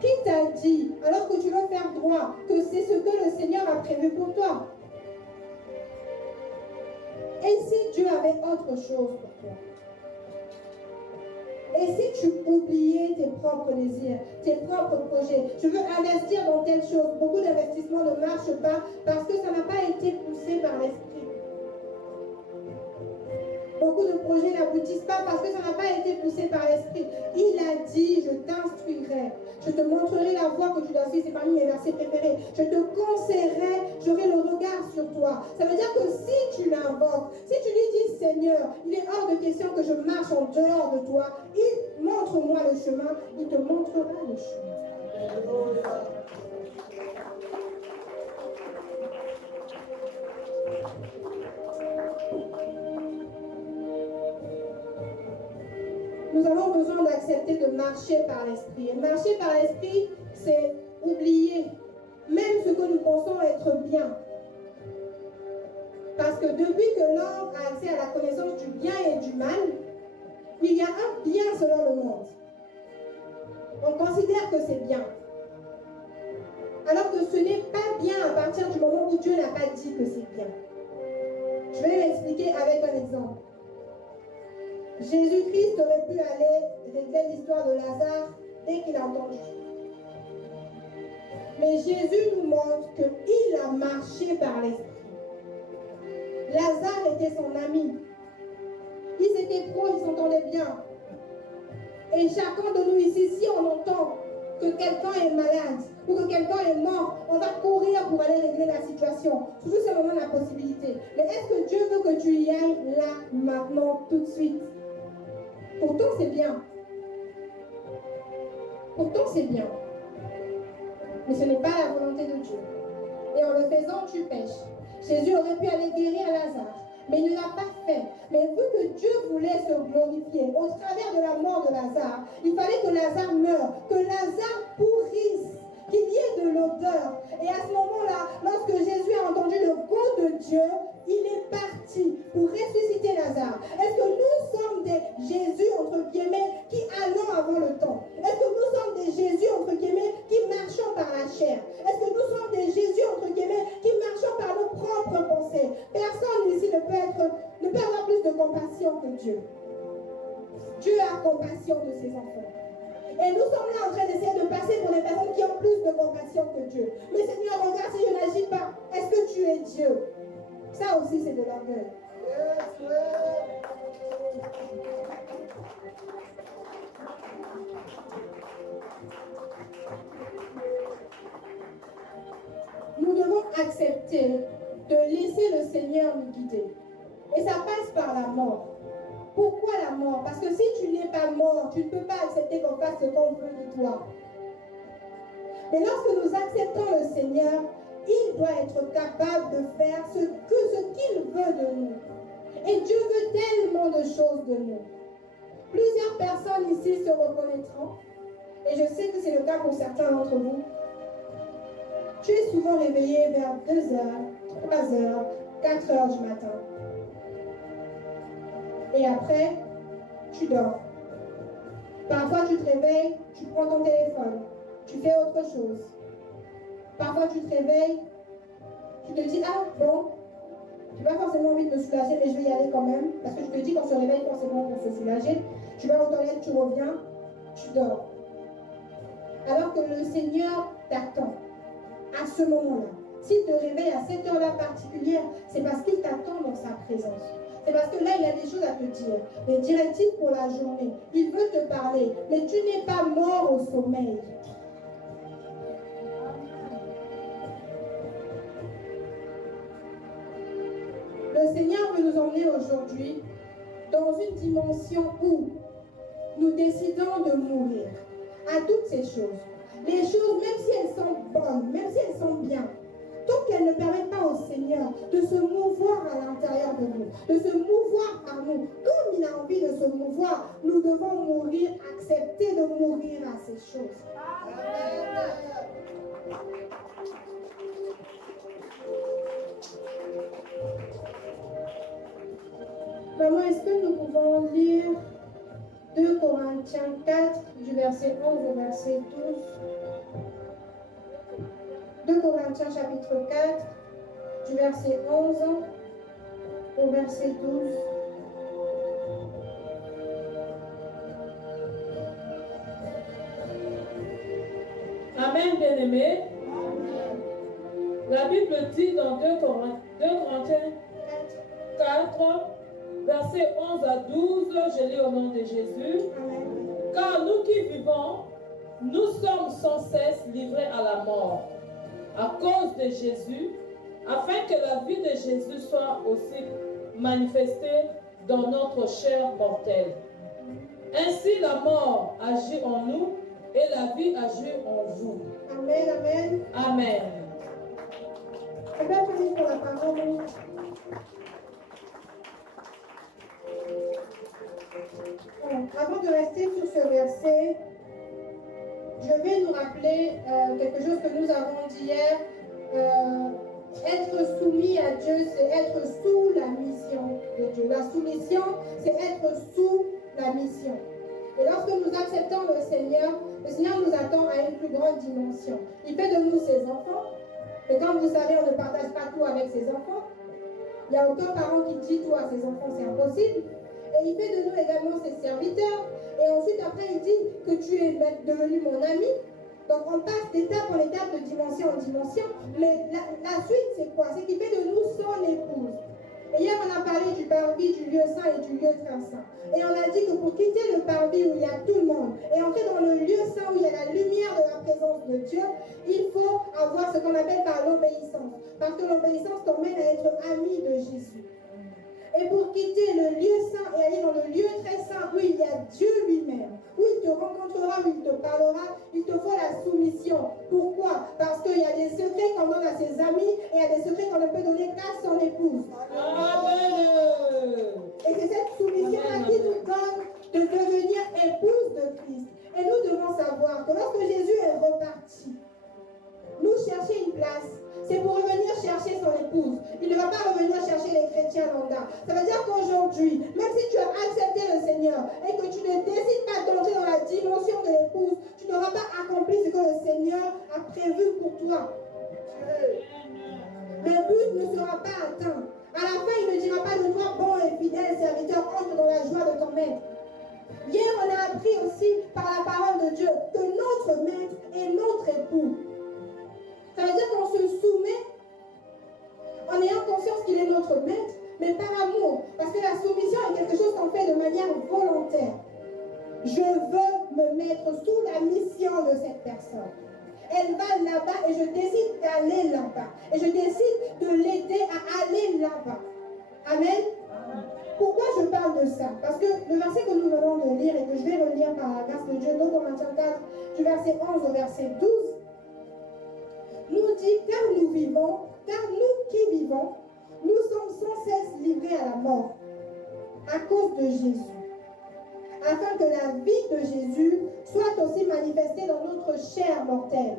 Qui t'a dit, alors que tu veux faire droit, que c'est ce que le Seigneur a prévu pour toi? Et si Dieu avait autre chose pour toi? Et si tu oubliais tes propres désirs, tes propres projets, je veux investir dans telle chose, beaucoup d'investissements ne marchent pas parce que ça n'a pas été poussé par l'esprit. Beaucoup de projets n'aboutissent pas parce que ça n'a pas été poussé par l'esprit. Il a dit, je t'instruirai, je te montrerai la voie que tu dois suivre, c'est parmi mes versets préférés. Je te conseillerai, j'aurai le regard sur toi. Ça veut dire que si tu l'invoques, si tu lui dis, Seigneur, il est hors de question que je marche en dehors de toi, il montre-moi le chemin, il te montrera le chemin. Nous avons besoin d'accepter de marcher par l'esprit. Et marcher par l'esprit, c'est oublier même ce que nous pensons être bien. Parce que depuis que l'homme a accès à la connaissance du bien et du mal, il y a un bien selon le monde. On considère que c'est bien. Alors que ce n'est pas bien à partir du moment où Dieu n'a pas dit que c'est bien. Je vais m'expliquer avec un exemple. Jésus-Christ aurait pu aller régler l'histoire de Lazare dès qu'il a entendu. Mais Jésus nous montre qu'il a marché par l'esprit. Lazare était son ami. Ils étaient proches, ils s'entendaient bien. Et chacun de nous ici, si on entend que quelqu'un est malade ou que quelqu'un est mort, on va courir pour aller régler la situation. Surtout si on a la possibilité. Mais est-ce que Dieu veut que tu y ailles là, maintenant, tout de suite? Pourtant, c'est bien. Pourtant, c'est bien. Mais ce n'est pas la volonté de Dieu. Et en le faisant, tu pêches. Jésus aurait pu aller guérir Lazare, mais il ne l'a pas fait. Mais vu que Dieu voulait se glorifier au travers de la mort de Lazare, il fallait que Lazare meure, que Lazare pourrisse, qu'il y ait de l'odeur. Et à ce moment-là, lorsque Jésus a entendu le goût de Dieu, il est parti pour ressusciter Lazare. Est-ce que nous sommes des Jésus, entre guillemets, qui allons avant le temps? Est-ce que nous sommes des Jésus, entre guillemets, qui marchons par la chair? Est-ce que nous sommes des Jésus, entre guillemets, qui marchons par nos propres pensées? Personne ici ne peut avoir plus de compassion que Dieu. Dieu a compassion de ses enfants. Et nous sommes là en train d'essayer de passer pour des personnes qui ont plus de compassion que Dieu. Mais Seigneur, regarde si je n'agis pas. Est-ce que tu es Dieu? Ça aussi, c'est de l'orgueil. Nous devons accepter de laisser le Seigneur nous guider. Et ça passe par la mort. Pourquoi la mort? Parce que si tu n'es pas mort, tu ne peux pas accepter qu'on fasse ce qu'on veut de toi. Mais lorsque nous acceptons le Seigneur, il doit être capable de faire ce qu'il veut de nous. Et Dieu veut tellement de choses de nous. Plusieurs personnes ici se reconnaîtront. Et je sais que c'est le cas pour certains d'entre vous. Tu es souvent réveillé vers 2h, 3h, 4h du matin. Et après, tu dors. Parfois, tu te réveilles, tu prends ton téléphone, tu fais autre chose. Parfois, tu te réveilles, tu te dis, ah bon, tu n'as pas forcément envie de me soulager, mais je vais y aller quand même. Parce que je te dis qu'on se réveille forcément pour se soulager. Tu vas aux toilettes, tu reviens, tu dors. Alors que le Seigneur t'attend à ce moment-là. S'il te réveille à cette heure-là particulière, c'est parce qu'il t'attend dans sa présence. C'est parce que là, il y a des choses à te dire. Des directives pour la journée. Il veut te parler. Mais tu n'es pas mort au sommeil. Le Seigneur veut nous emmener aujourd'hui dans une dimension où nous décidons de mourir à toutes ces choses. Les choses, même si elles sont bonnes, même si elles sont bien, tant qu'elles ne permettent pas au Seigneur de se mouvoir à l'intérieur de nous, de se mouvoir par nous, comme il a envie de se mouvoir, nous devons mourir, accepter de mourir à ces choses. Amen. Maman, est-ce que nous pouvons lire 2 Corinthiens 4, du verset 11 au verset 12? 2 Corinthiens chapitre 4, du verset 11 au verset 12. Amen, bien-aimés. La Bible dit dans 2 Corinthiens 4, versets 11 à 12, je lis au nom de Jésus. Amen. Car nous qui vivons, nous sommes sans cesse livrés à la mort, à cause de Jésus, afin que la vie de Jésus soit aussi manifestée dans notre chair mortelle. Ainsi la mort agit en nous et la vie agit en vous. Amen, amen. Amen. Merci pour la parole. Avant de rester sur ce verset, je vais nous rappeler quelque chose que nous avons dit hier. Être soumis à Dieu, c'est être sous la mission de Dieu. La soumission, c'est être sous la mission. Et lorsque nous acceptons le Seigneur nous attend à une plus grande dimension. Il fait de nous ses enfants. Et comme vous savez, on ne partage pas tout avec ses enfants. Il n'y a aucun parent qui dit tout à ses enfants, c'est impossible. Et il fait de nous également ses serviteurs. Et ensuite, après, il dit que tu es devenu mon ami. Donc, on passe d'étape en étape, de dimension en dimension. Mais la suite, c'est quoi? C'est qu'il fait de nous son épouse. Et hier, on a parlé du parvis, du lieu saint et du lieu très saint. Et on a dit que pour quitter le parvis où il y a tout le monde et entrer dans le lieu saint où il y a la lumière de la présence de Dieu, il faut avoir ce qu'on appelle par l'obéissance. Parce que l'obéissance t'emmène à être ami de Jésus. Et pour quitter le lieu saint et aller dans le lieu très saint où il y a Dieu lui-même, où il te rencontrera, où il te parlera, il te faut la soumission. Pourquoi? Parce qu'il y a des secrets qu'on donne à ses amis et il y a des secrets qu'on ne peut donner qu'à son épouse. Amen. Et c'est cette soumission-là qui nous donne de devenir épouse de Christ. Et nous devons savoir que lorsque Jésus est reparti, nous chercher une place, c'est pour revenir chercher son épouse. Il ne va pas revenir chercher les chrétiens lambda. Ça veut dire qu'aujourd'hui, même si tu as accepté le Seigneur et que tu ne décides pas d'entrer dans la dimension de l'épouse, tu n'auras pas accompli ce que le Seigneur a prévu pour toi. Le but ne sera pas atteint. À la fin, il ne dira pas de toi, bon et fidèle serviteur, entre dans la joie de ton maître. Hier, on a appris aussi par la parole de Dieu que notre maître est notre époux. Ça veut dire qu'on se soumet en ayant conscience qu'il est notre maître, mais par amour. Parce que la soumission est quelque chose qu'on fait de manière volontaire. Je veux me mettre sous la mission de cette personne. Elle va là-bas et je décide d'aller là-bas. Et je décide de l'aider à aller là-bas. Amen. Pourquoi je parle de ça? Parce que le verset que nous venons de lire et que je vais relire par la grâce de Dieu, 2 Corinthiens 4, du verset 11 au verset 12, nous dit, car nous qui vivons, nous sommes sans cesse livrés à la mort à cause de Jésus, afin que la vie de Jésus soit aussi manifestée dans notre chair mortelle,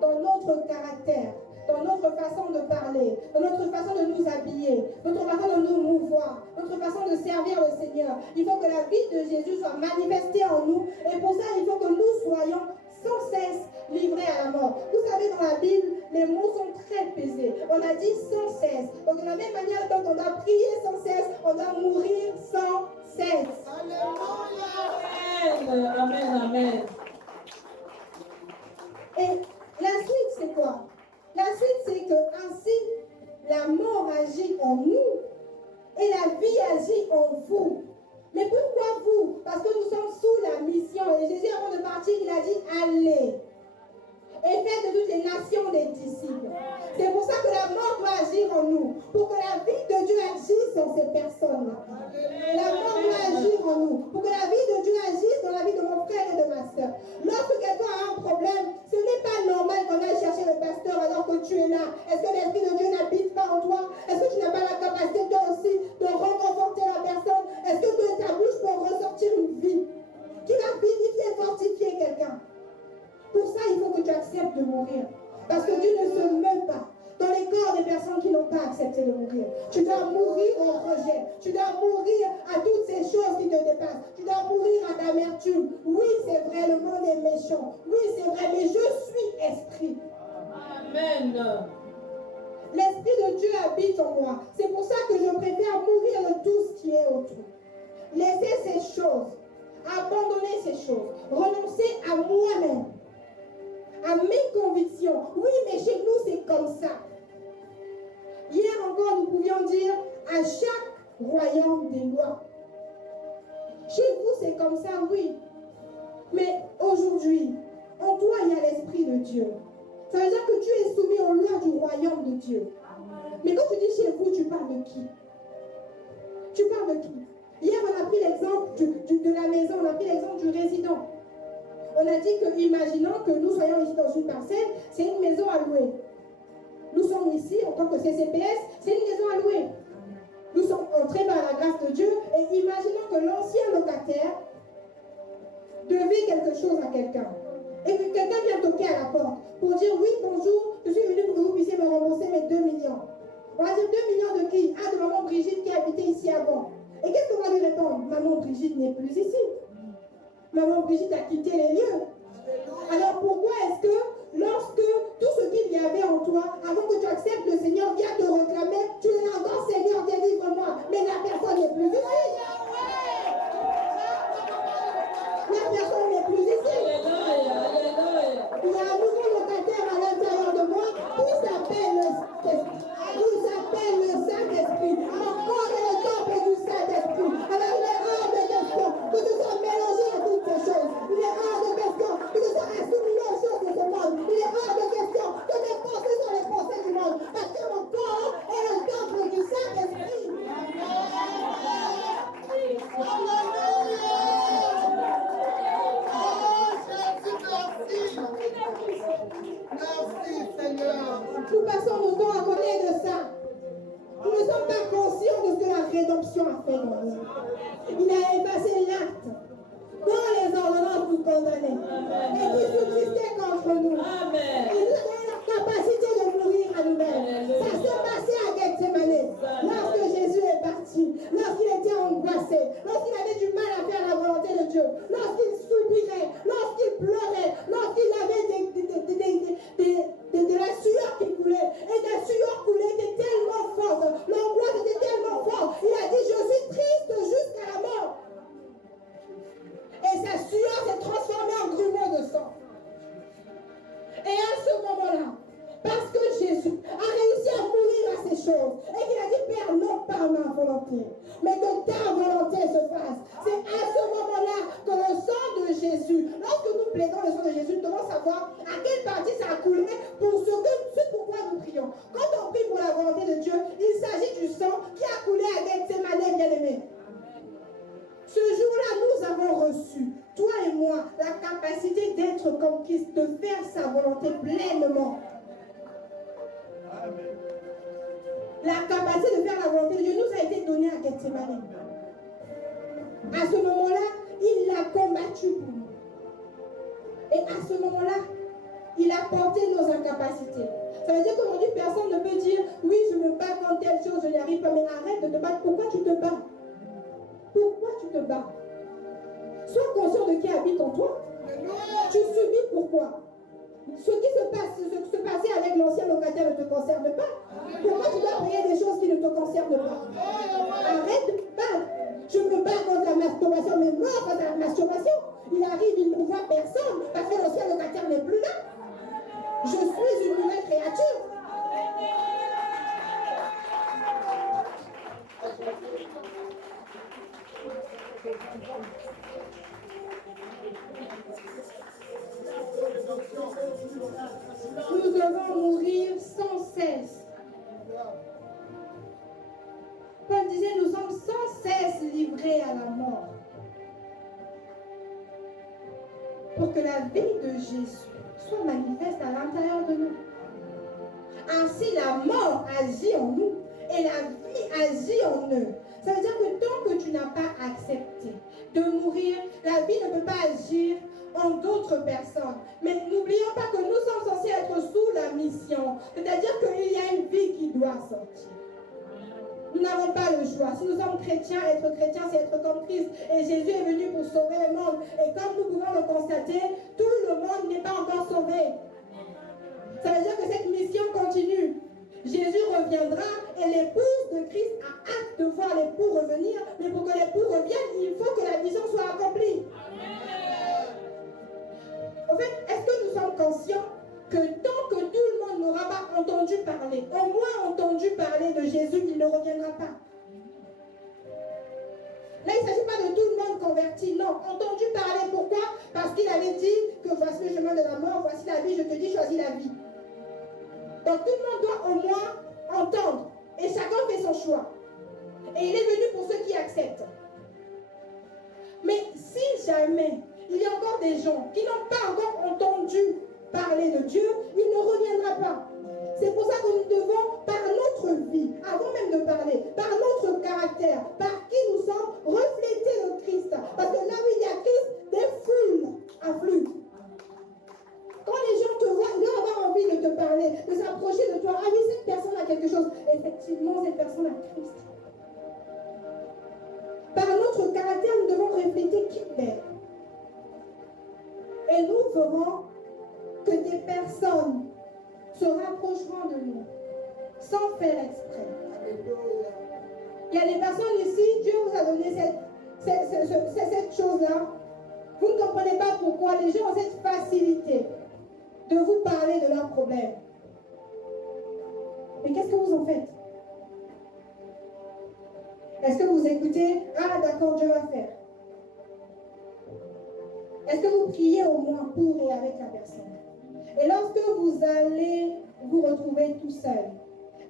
dans notre caractère, dans notre façon de parler, dans notre façon de nous habiller, notre façon de nous mouvoir, notre façon de servir le Seigneur. Il faut que la vie de Jésus soit manifestée en nous et pour ça, il faut que nous soyons sans cesse livrés à la mort. Vous savez, dans la Bible, les mots sont très pesés. On a dit sans cesse. Donc, de la même manière dont on doit prier sans cesse, on doit mourir sans cesse. Amen, amen, amen. Et la suite, c'est quoi? La suite, c'est que ainsi, la mort agit en nous et la vie agit en vous. Mais pourquoi vous? Parce que nous sommes sous la mission. Et Jésus, avant de partir, il a dit allez et faites de toutes les nations des disciples. C'est pour ça que la mort doit agir en nous, pour que la vie de Dieu agisse dans ces personnes-là. La mort doit agir en nous, pour que la vie de Dieu agisse dans la vie de mon frère et de ma soeur. Lorsque quelqu'un a un problème, ce n'est pas normal qu'on aille chercher le pasteur alors que tu es là. Est-ce que l'Esprit de Dieu n'habite pas en toi? Est-ce que tu n'as pas la capacité toi aussi de reconforter la personne? Est-ce que de ta bouche peut ressortir une vie qui va vivifier et fortifier quelqu'un? Pour ça, il faut que tu acceptes de mourir. Parce que Dieu ne se meut pas dans les corps des personnes qui n'ont pas accepté de mourir. Tu dois mourir au rejet. Tu dois mourir à toutes ces choses qui te dépassent. Tu dois mourir à l'amertume. Oui, c'est vrai, le monde est méchant. Oui, c'est vrai, mais je suis esprit. Amen. L'Esprit de Dieu habite en moi. C'est pour ça que je préfère mourir de tout ce qui est autour. Laisser ces choses. Abandonner ces choses. Renoncer à moi-même. À mes convictions. Oui, mais chez nous, c'est comme ça. Hier encore, nous pouvions dire à chaque royaume des lois. Chez vous, c'est comme ça, oui. Mais aujourd'hui, en toi, il y a l'Esprit de Dieu. Ça veut dire que tu es soumis aux lois du royaume de Dieu. Mais quand tu dis chez vous, tu parles de qui? Tu parles de qui? Hier, on a pris l'exemple de la maison, on a pris l'exemple du résident. On a dit que, imaginons que nous soyons ici dans une parcelle, c'est une maison à louer. Nous sommes ici en tant que CCPS, c'est une maison à louer. Nous sommes entrés par la grâce de Dieu et imaginons que l'ancien locataire devait quelque chose à quelqu'un. Et que quelqu'un vient toquer à la porte pour dire oui, bonjour, je suis venu pour que vous puissiez me rembourser mes 2 millions. On va dire 2 millions de qui? Ah, de maman Brigitte qui habitait ici avant. Et qu'est-ce qu'on va lui répondre? Maman Brigitte n'est plus ici. Maman Brigitte a quitté les lieux. Alors pourquoi est-ce que lorsque tout ce qu'il y avait en toi, avant que tu acceptes le Seigneur vient te réclamer, tu es là encore, Seigneur, délivre-moi, mais la personne n'est plus ici. La personne n'est plus ici. Il y a un nouveau locataire à l'intérieur de moi qui s'appelle le Saint-Esprit. Mon corps est le temple du Saint-Esprit. Alors il est hors de question que tu sois mélangé à toutes ces choses. Il est hors de question que tu sois assimilé aux choses de ce monde. Il est hors de question que tes pensées sont les pensées du monde. Parce que mon corps est le temple du Saint-Esprit. Merci Seigneur. Nous passons nos temps à connaître de ça. Nous ne sommes pas conscients de ce que la rédemption a fait dans nous. Il a effacé l'acte dans les ordonnances nous condamner et qui subsistait contre nous. Amen. Il nous a donné la capacité de mourir à nous-mêmes. Ça s'est passé à Gethsemane. Lorsque Jésus est parti, lorsqu'il était angoissé, lorsqu'il avait du mal à faire la volonté de Dieu, lorsqu'il soupirait, lorsqu'il pleurait, lorsqu'il avait de la sueur qui coulait, et la sueur coulée était tellement forte, l'angoisse était tellement forte, il a dit, je suis triste jusqu'à la mort. Et sa savoir à quelle partie ça a coulé pour ce pourquoi nous prions. Quand on prie pour la volonté de Dieu, il s'agit du sang qui a coulé avec ses malais bien-aimés. Ce jour-là, nous avons reçu, toi et moi, la capacité d'être comme Christ, de faire sa volonté pleinement. La capacité de faire la volonté de Dieu nous a été donnée à Gethsémane. À ce moment-là, il l'a combattu pour nous. Et à ce moment-là, il a porté nos incapacités. Ça veut dire qu'aujourd'hui, personne ne peut dire oui, je me bats contre telle chose, je n'y arrive pas, mais arrête de te battre. Pourquoi tu te bats? Pourquoi tu te bats? Sois conscient de qui habite en toi. Tu subis pourquoi? Ce qui se passait avec l'ancien locataire ne te concerne pas. Pourquoi tu dois payer des choses qui ne te concernent pas? Arrête de te battre. Je me bats contre la masturbation, mais mort contre la masturbation. Il arrive, il ne voit personne parce que l'ancien locataire n'est plus là. Je suis une nouvelle créature. Nous devons mourir sans cesse. Paul disait, nous sommes sans cesse livrés à la mort. Pour que la vie de Jésus soit manifeste à l'intérieur de nous. Ainsi, la mort agit en nous et la vie agit en eux. Ça veut dire que tant que tu n'as pas accepté de mourir, la vie ne peut pas agir en d'autres personnes. Mais n'oublions pas que nous sommes censés être sous la mission. C'est-à-dire qu'il y a une vie qui doit sortir. Nous n'avons pas le choix. Si nous sommes chrétiens, être chrétien, c'est être comme Christ. Et Jésus est venu pour sauver le monde. Et comme nous pouvons le constater, tout le monde n'est pas encore sauvé. Ça veut dire que cette mission continue. Jésus reviendra et l'épouse de Christ a hâte de voir l'époux revenir. Mais pour que l'époux revienne, il faut que la mission soit accomplie. En fait, est-ce que nous sommes conscients que tant que tout le monde n'aura pas entendu parler, au moins entendu parler de Jésus, il ne reviendra pas. Là, il ne s'agit pas de tout le monde converti, non. Entendu parler, pourquoi? Parce qu'il avait dit que voici le chemin de la mort, voici la vie, je te dis, choisis la vie. Donc tout le monde doit au moins entendre. Et chacun fait son choix. Et il est venu pour ceux qui acceptent. Mais si jamais il y a encore des gens qui n'ont pas encore entendu parler de Dieu, il ne reviendra pas. C'est pour ça que nous devons, par notre vie, avant même de parler, par notre caractère, par qui nous sommes, refléter le Christ. Parce que là où il y a Christ, des foules affluent. Quand les gens te voient, ils vont avoir envie de te parler, de s'approcher de toi. Ah oui, cette personne a quelque chose. Effectivement, cette personne a Christ. Par notre caractère, nous devons refléter qui il est. Et nous ferons que des personnes se rapprocheront de nous, sans faire exprès. Il y a des personnes ici, Dieu vous a donné cette chose-là. Vous ne comprenez pas pourquoi les gens ont cette facilité de vous parler de leurs problèmes. Mais qu'est-ce que vous en faites? Est-ce que vous écoutez? Ah d'accord, Dieu va faire. Est-ce que vous priez au moins pour et avec la personne? Et lorsque vous allez vous retrouver tout seul,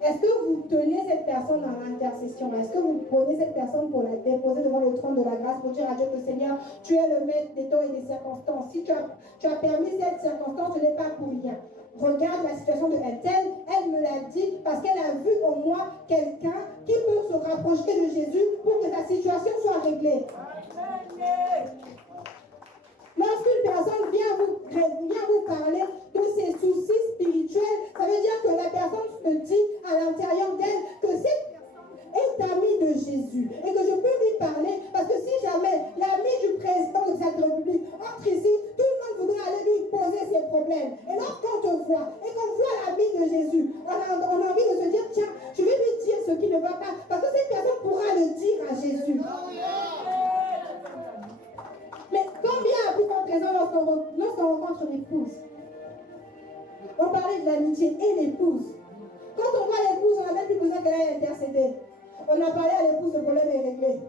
est-ce que vous tenez cette personne en intercession? Est-ce que vous prenez cette personne pour la déposer devant le trône de la grâce pour dire à Dieu que Seigneur, tu es le maître des temps et des circonstances. Si tu as permis cette circonstance, ce n'est pas pour rien. Regarde la situation de elle me l'a dit parce qu'elle a vu en moi quelqu'un qui peut se rapprocher de Jésus pour que sa situation soit réglée. Lorsqu'une personne vient vous parler de ses soucis spirituels, ça veut dire que la personne se dit à l'intérieur d'elle que cette personne est amie de Jésus et que je peux lui parler parce que si jamais l'ami du président de cette république entre ici, tout le monde voudrait aller lui poser ses problèmes. Et lorsqu'on te voit et qu'on voit l'ami de Jésus, on a envie de se dire, tiens, je vais lui dire ce qui ne va pas parce que cette personne pourra le dire à Jésus. Mais combien a-t-on présent lorsqu'on rencontre l'épouse? On parlait de l'amitié et l'épouse. Quand on voit l'épouse, on n'a même plus besoin qu'elle aille intercéder. On a parlé à l'épouse, le problème est réglé.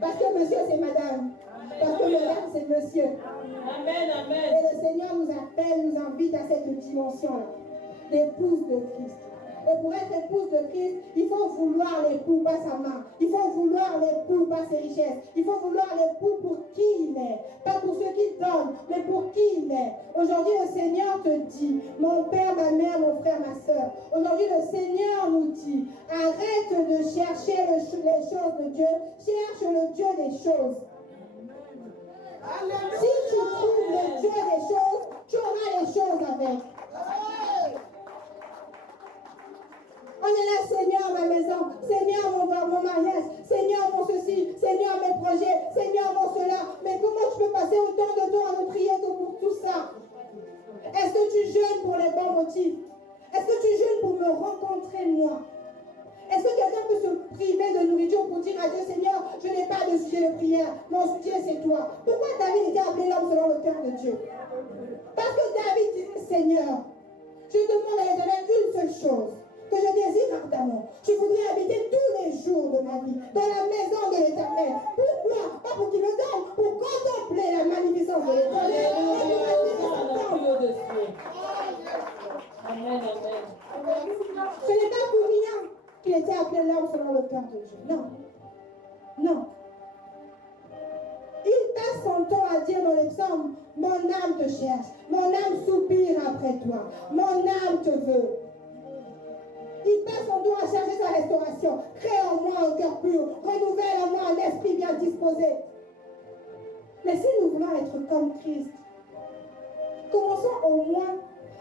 Parce que monsieur, c'est madame. Parce que madame, c'est monsieur. Amen, amen. Et le Seigneur nous appelle appelle, nous invite à cette dimension-là, d'épouse de Christ. Et pour être épouse de Christ, il faut vouloir l'époux, pas sa main. Il faut vouloir l'époux, pas ses richesses. Il faut vouloir l'époux pour qui il est. Pas pour ce qu'il donne, mais pour qui il est. Aujourd'hui, le Seigneur te dit, mon père, ma mère, mon frère, ma soeur. Aujourd'hui, le Seigneur nous dit, arrête de chercher les choses de Dieu. Cherche le Dieu des choses. Si tu trouves le Dieu des choses, tu auras les choses avec. On est là, Seigneur, ma maison, Seigneur, mon mariage, Seigneur, mon ceci, Seigneur, mes projets, Seigneur, mon cela. Mais comment je peux passer autant de temps à me prier que pour tout ça? Est-ce que tu jeûnes pour les bons motifs? Est-ce que tu jeûnes pour me rencontrer, moi? Est-ce que quelqu'un peut se priver de nourriture pour dire à Dieu, Seigneur, je n'ai pas de sujet de prière, mon sujet c'est toi? Pourquoi David était appelé l'homme selon le cœur de Dieu? Parce que David disait, Seigneur, je demande à l'Éternel une seule chose, que je désire ardemment. Je voudrais habiter tous les jours de ma vie dans la maison de l'Éternel. Pourquoi? Pas pour qu'il me donne, pour contempler la magnificence de l'Éternel. Amen, amen. Ce n'est pas pour rien qu'il était appelé l'homme selon le cœur de Dieu. Non. Non. Il passe son temps à dire dans les psaumes, mon âme te cherche, mon âme soupire après toi, mon âme te veut. Il passe son temps à chercher sa restauration. Crée en moi un cœur pur, renouvelle en moi un esprit bien disposé. Mais si nous voulons être comme Christ, commençons au moins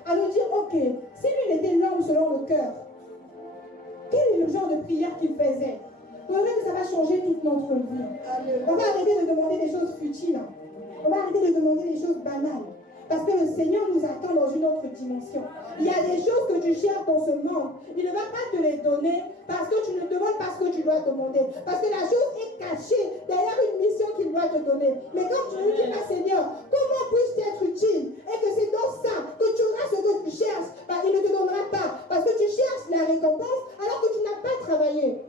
à nous dire, ok, si lui était l'homme selon le cœur, quel est le genre de prière qu'il faisait? Vous verrez que ça va changer toute notre vie. On va arrêter de demander des choses futiles. On va arrêter de demander des choses banales. Parce que le Seigneur nous attend dans une autre dimension. Il y a des choses que tu cherches dans ce monde. Il ne va pas te les donner parce que tu ne demandes pas ce que tu dois demander. Parce que la chose est cachée derrière une mission qu'il doit te donner. Mais quand tu ne dis pas, Seigneur, comment puis-je t'être utile? Et que c'est dans ça que tu auras ce que tu cherches. Bah, il ne te donnera pas. Parce que tu cherches la récompense alors que tu n'as pas travaillé.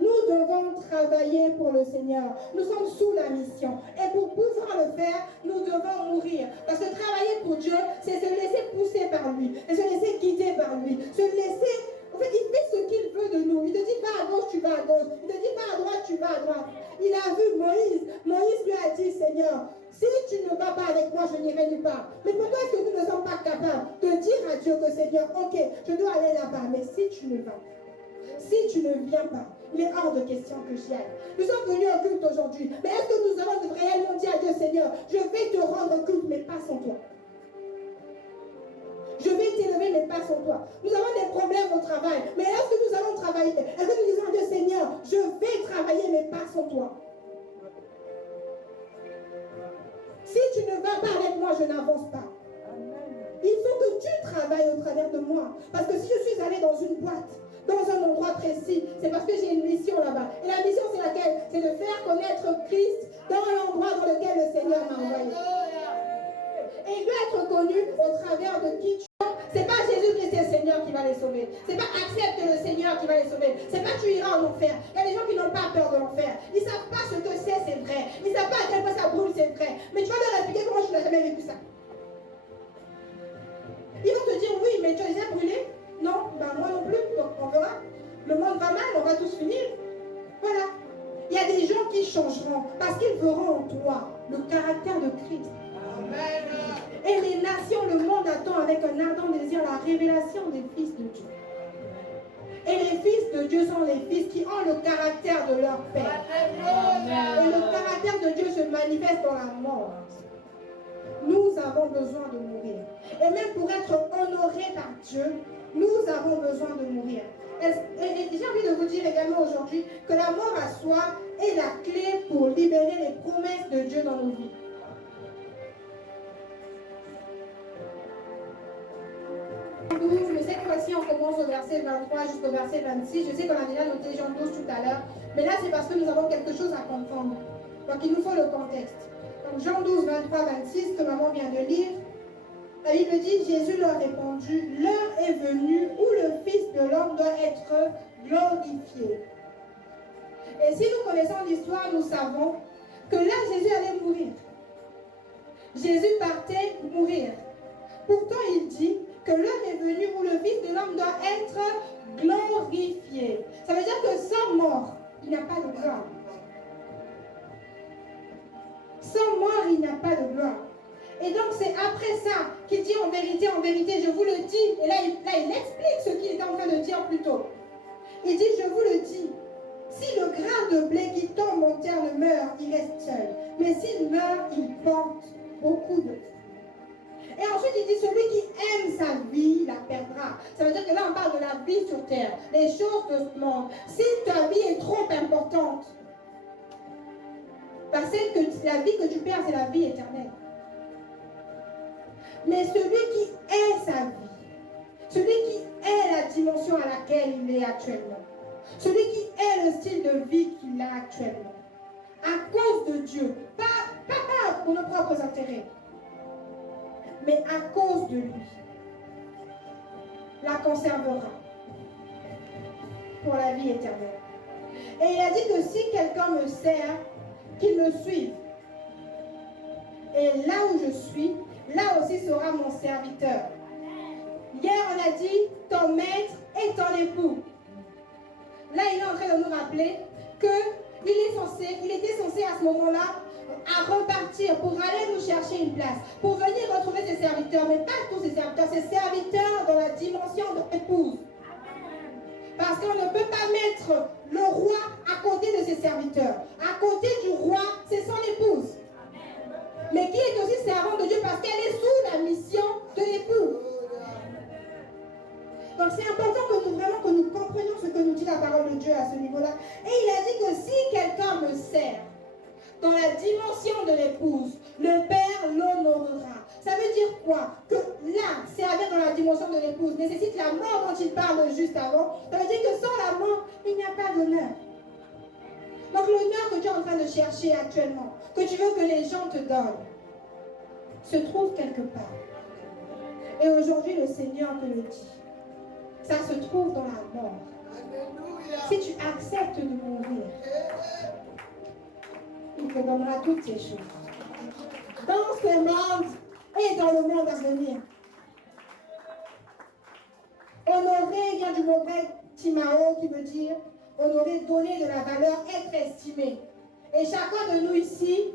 Nous devons travailler pour le Seigneur. Nous sommes sous la mission. Et pour pouvoir le faire, nous devons mourir. Parce que travailler pour Dieu, c'est se laisser pousser par lui. Et se laisser guider par lui. Se laisser... En fait, il fait ce qu'il veut de nous. Il te dit pas à gauche, tu vas à gauche. Il te dit pas à droite, tu vas à droite. Il a vu Moïse. Moïse lui a dit, Seigneur, si tu ne vas pas avec moi, je n'irai nulle part. Mais pourquoi est-ce que nous ne sommes pas capables de dire à Dieu que Seigneur, ok, je dois aller là-bas. Mais si tu ne vas pas, si tu ne viens pas, il est hors de question que j'y aille. Nous sommes venus au culte aujourd'hui. Mais est-ce que nous avons réellement dit à Dieu, Seigneur, je vais te rendre culte, mais pas sans toi. Je vais t'élever, mais pas sans toi. Nous avons des problèmes au travail. Mais est-ce que nous allons travailler? Est-ce que nous disons à Dieu, Seigneur, je vais travailler, mais pas sans toi? Si tu ne vas pas avec moi, je n'avance pas. Il faut que tu travailles au travers de moi. Parce que si je suis allée dans une boîte, dans un endroit précis, c'est parce que j'ai une mission là-bas. Et la mission, c'est laquelle? C'est de faire connaître Christ dans l'endroit dans lequel le Seigneur m'a envoyé. Et il doit être connu au travers de qui tu es. C'est pas Jésus-Christ et le Seigneur qui va les sauver. C'est pas accepte le Seigneur qui va les sauver. C'est pas tu iras en enfer. Il y a des gens qui n'ont pas peur de l'enfer. Ils savent pas ce que c'est vrai. Ils savent pas à quel point ça brûle, c'est vrai. Mais tu vas leur expliquer comment tu n'as jamais vécu ça. Ils vont te dire oui, mais tu as déjà brûlé? Non, ben moi non plus, donc on verra. Le monde va mal, on va tous finir. Voilà. Il y a des gens qui changeront parce qu'ils verront en toi le caractère de Christ. Amen. Et les nations, le monde attend avec un ardent désir la révélation des fils de Dieu. Et les fils de Dieu sont les fils qui ont le caractère de leur Père. Amen. Et le caractère de Dieu se manifeste dans la mort. Nous avons besoin de mourir. Et même pour être honorés par Dieu, nous avons besoin de mourir. Et j'ai envie de vous dire également aujourd'hui que la mort à soi est la clé pour libérer les promesses de Dieu dans nos vies. Mais cette fois-ci, on commence au verset 23 jusqu'au verset 26. Je sais qu'on a déjà noté Jean 12 tout à l'heure. Mais là, c'est parce que nous avons quelque chose à comprendre. Donc, il nous faut le contexte. Donc, Jean 12, 23, 26, que maman vient de lire. La Bible dit, Jésus leur répondit, l'heure est venue où le Fils de l'homme doit être glorifié. Et si nous connaissons l'histoire, nous savons que là, Jésus allait mourir. Jésus partait mourir. Pourtant, il dit que l'heure est venue où le Fils de l'homme doit être glorifié. Ça veut dire que sans mort, il n'y a pas de gloire. Sans mort, il n'y a pas de gloire. Et donc, c'est après ça qu'il dit en vérité, je vous le dis. Et là, il explique ce qu'il était en train de dire plus tôt. Il dit, je vous le dis. Si le grain de blé qui tombe en terre ne meurt, il reste seul. Mais s'il meurt, il porte beaucoup de fruits. Et ensuite, il dit, celui qui aime sa vie, la perdra. Ça veut dire que là, on parle de la vie sur terre, les choses de ce monde. Si ta vie est trop importante, parce que la vie que tu perds, c'est la vie éternelle. Mais celui qui est sa vie, celui qui est la dimension à laquelle il est actuellement, celui qui est le style de vie qu'il a actuellement, à cause de Dieu, pas pour nos propres intérêts, mais à cause de lui, la conservera pour la vie éternelle. Et il a dit que si quelqu'un me sert, qu'il me suive. Et là où je suis, là aussi sera mon serviteur. Hier, on a dit ton maître et ton époux. Là, il est en train de nous rappeler qu'il était censé à ce moment-là à repartir pour aller nous chercher une place, pour venir retrouver ses serviteurs, mais pas tous ses serviteurs dans la dimension de l'épouse. Parce qu'on ne peut pas mettre le roi à côté de ses serviteurs. À côté du roi, c'est son épouse. Mais qui est aussi servante de Dieu parce qu'elle est sous la mission de l'époux. Donc c'est important que nous comprenions ce que nous dit la parole de Dieu à ce niveau-là. Et il a dit que si quelqu'un me sert dans la dimension de l'épouse, le Père l'honorera. Ça veut dire quoi? Que là, servir dans la dimension de l'épouse nécessite la mort dont il parle juste avant. Ça veut dire que sans la mort, il n'y a pas d'honneur. Donc l'honneur que tu es en train de chercher actuellement, que tu veux que les gens te donnent, se trouve quelque part. Et aujourd'hui, le Seigneur te le dit. Ça se trouve dans la mort. Si tu acceptes de mourir, il te donnera toutes ces choses. Dans ce monde et dans le monde à venir. Honorer vient du mot grec timao qui veut dire honorer, donner de la valeur, être estimé. Et chacun de nous ici,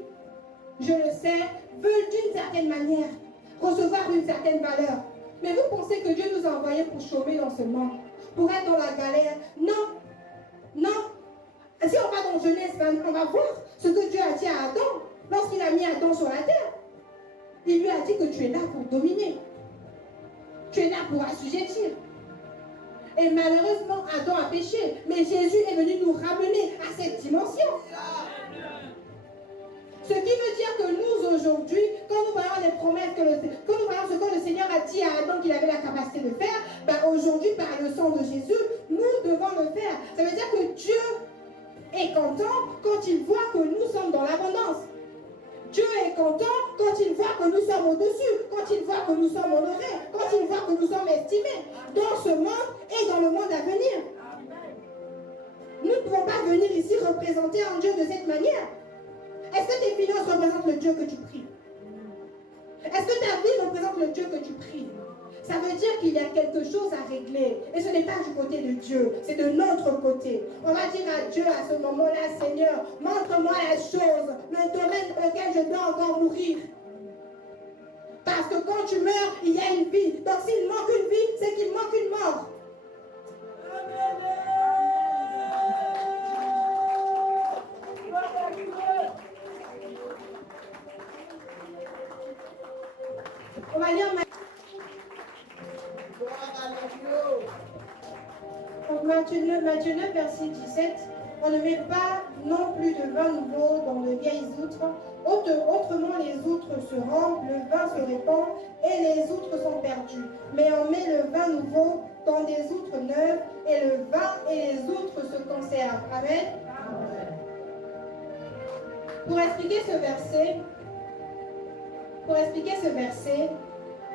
je le sais, veut d'une certaine manière recevoir une certaine valeur. Mais vous pensez que Dieu nous a envoyés pour chômer dans ce monde, pour être dans la galère? Non, non. Si on va dans Genèse 20, on va voir ce que Dieu a dit à Adam lorsqu'il a mis Adam sur la terre. Il lui a dit que tu es là pour dominer. Tu es là pour assujettir. Et malheureusement, Adam a péché. Mais Jésus est venu nous ramener à cette dimension. Ce qui veut dire que nous, aujourd'hui, quand nous voyons les promesses, quand nous voyons ce que le Seigneur a dit à Adam qu'il avait la capacité de faire, ben aujourd'hui, par le sang de Jésus, nous devons le faire. Ça veut dire que Dieu est content quand il voit que nous sommes dans l'abondance. Dieu est content quand il voit que nous sommes au-dessus, quand il voit que nous sommes honorés, quand il voit que nous sommes estimés dans ce monde et dans le monde à venir. Nous ne pouvons pas venir ici représenter un Dieu de cette manière. Est-ce que tes finances représentent le Dieu que tu pries? Est-ce que ta vie représente le Dieu que tu pries? Ça veut dire qu'il y a quelque chose à régler. Et ce n'est pas du côté de Dieu, c'est de notre côté. On va dire à Dieu à ce moment-là, Seigneur, montre-moi la chose, le domaine dans lequel je dois encore mourir. Parce que quand tu meurs, il y a une vie. Donc s'il manque une vie, c'est qu'il manque une mort. On va lire Matthieu 9, verset 17. On ne met pas non plus de vin nouveau dans de vieilles outres. Autrement, les outres se rompent, le vin se répand et les outres sont perdues. Mais on met le vin nouveau dans des outres neuves et le vin et les outres se conservent. Amen. Pour expliquer ce verset,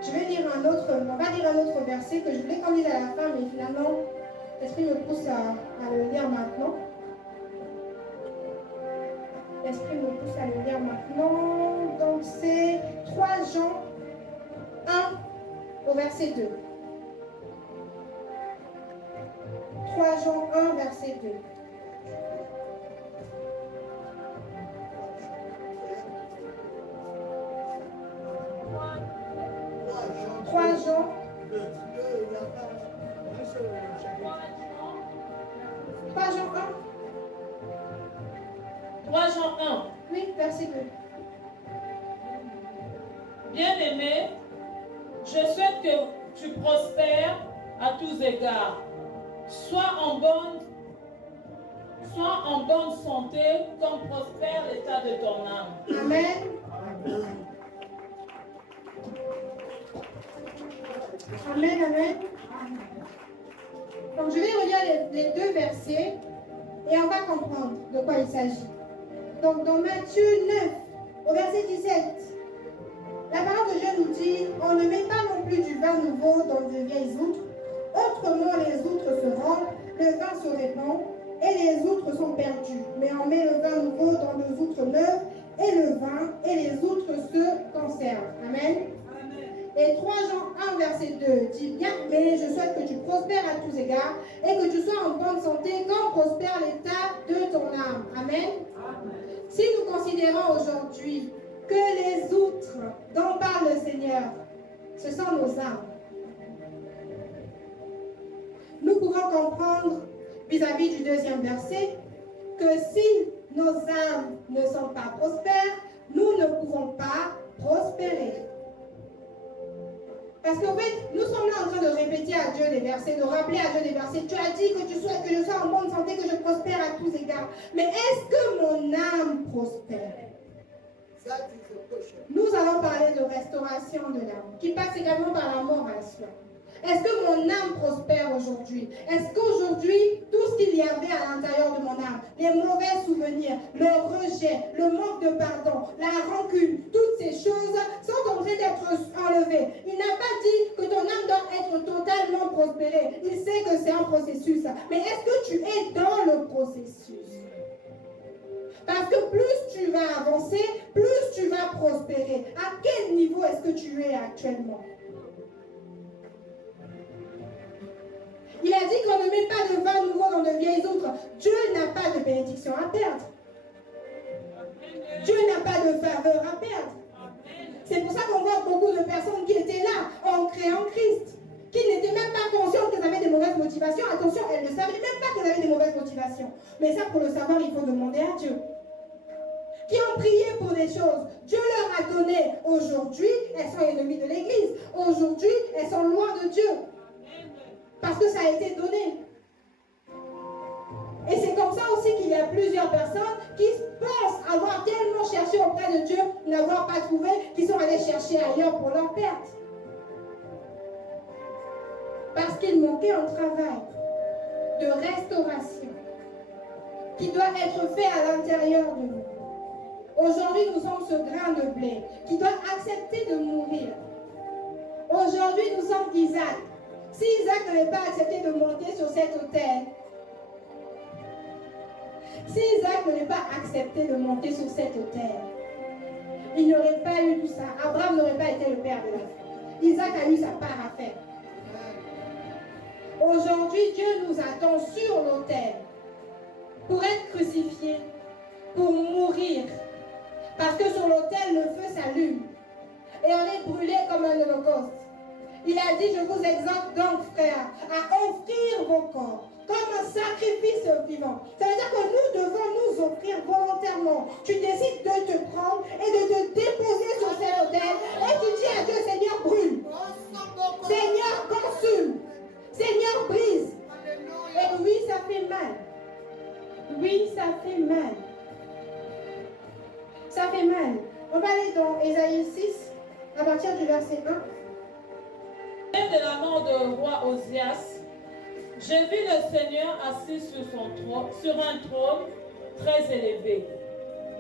je vais lire on va lire un autre verset que je voulais qu'on lise à la fin, mais finalement, l'Esprit me pousse à le lire maintenant. Donc c'est 3 3 Jean 1 au verset 2. 3 Jean 1, verset 2. Jean. 3 Jean 1. 3 Jean 1. Oui, verset 2. Bien-aimé, je souhaite que tu prospères à tous égards. Sois en bonne santé comme prospère l'état de ton âme. Amen. Amen, amen. Donc je vais relire les 2 versets et on va comprendre de quoi il s'agit. Donc dans Matthieu 9, au verset 17, la parole de Dieu nous dit, on ne met pas non plus du vin nouveau dans de vieilles outres, autrement les outres se rompent, le vin se répand et les outres sont perdues. Mais on met le vin nouveau dans des outres neuves et le vin et les outres se conservent. Amen. Et 3 Jean 1, verset 2 dit, bien, mais je souhaite que tu prospères à tous égards et que tu sois en bonne santé comme prospère l'état de ton âme. Amen. Si nous considérons aujourd'hui que les outres dont parle le Seigneur, ce sont nos âmes, nous pouvons comprendre vis-à-vis du 2e verset que si nos âmes ne sont pas prospères, nous ne pouvons pas prospérer. Parce qu'en fait, nous sommes là en train de répéter à Dieu des versets, de rappeler à Dieu des versets. Tu as dit que tu souhaites que je sois en bonne santé, que je prospère à tous égards. Mais est-ce que mon âme prospère? Nous allons parler de restauration de l'âme, qui passe également par la mort à soi. Est-ce que mon âme prospère aujourd'hui? Est-ce qu'aujourd'hui, tout ce qu'il y avait à l'intérieur de mon âme, les mauvais souvenirs, le rejet, le manque de pardon, la rancune, toutes ces choses sont en train d'être enlevées? Il n'a pas dit que ton âme doit être totalement prospérée. Il sait que c'est un processus. Mais est-ce que tu es dans le processus? Parce que plus tu vas avancer, plus tu vas prospérer. À quel niveau est-ce que tu es actuellement? Il a dit qu'on ne met pas de vin nouveau dans de vieilles outres. Dieu n'a pas de bénédiction à perdre. Dieu n'a pas de faveur à perdre. C'est pour ça qu'on voit beaucoup de personnes qui étaient là, ancrées en Christ, qui n'étaient même pas conscientes qu'elles avaient des mauvaises motivations. Attention, elles ne savaient même pas qu'elles avaient des mauvaises motivations. Mais ça, pour le savoir, il faut demander à Dieu. Qui ont prié pour des choses. Dieu leur a donné. Aujourd'hui, elles sont ennemies de l'Église. Aujourd'hui, elles sont loin de Dieu. Parce que ça a été donné. Et c'est comme ça aussi qu'il y a plusieurs personnes qui pensent avoir tellement cherché auprès de Dieu, n'avoir pas trouvé, qui sont allés chercher ailleurs pour leur perte. Parce qu'il manquait un travail de restauration qui doit être fait à l'intérieur de nous. Aujourd'hui, nous sommes ce grain de blé qui doit accepter de mourir. Aujourd'hui, nous sommes Isaac. Si Isaac n'avait pas accepté de monter sur cet autel, si Isaac n'avait pas accepté de monter sur cet autel, il n'aurait pas eu tout ça. Abraham n'aurait pas été le père de la foi. Isaac a eu sa part à faire. Aujourd'hui, Dieu nous attend sur l'autel pour être crucifié, pour mourir. Parce que sur l'autel, le feu s'allume et on est brûlé comme un holocauste. Il a dit, je vous exhorte donc, frères, à offrir vos corps comme un sacrifice vivant. Ça veut dire que nous devons nous offrir volontairement. Tu décides de te prendre et de te déposer sur cet autel et tu dis à Dieu, Seigneur, brûle. Seigneur, consume. Seigneur, brise. Et oui, ça fait mal. Oui, ça fait mal. Ça fait mal. On va aller dans Ésaïe 6, à partir du verset 1. De la mort du roi Osias, j'ai vu le Seigneur assis sur un trône très élevé,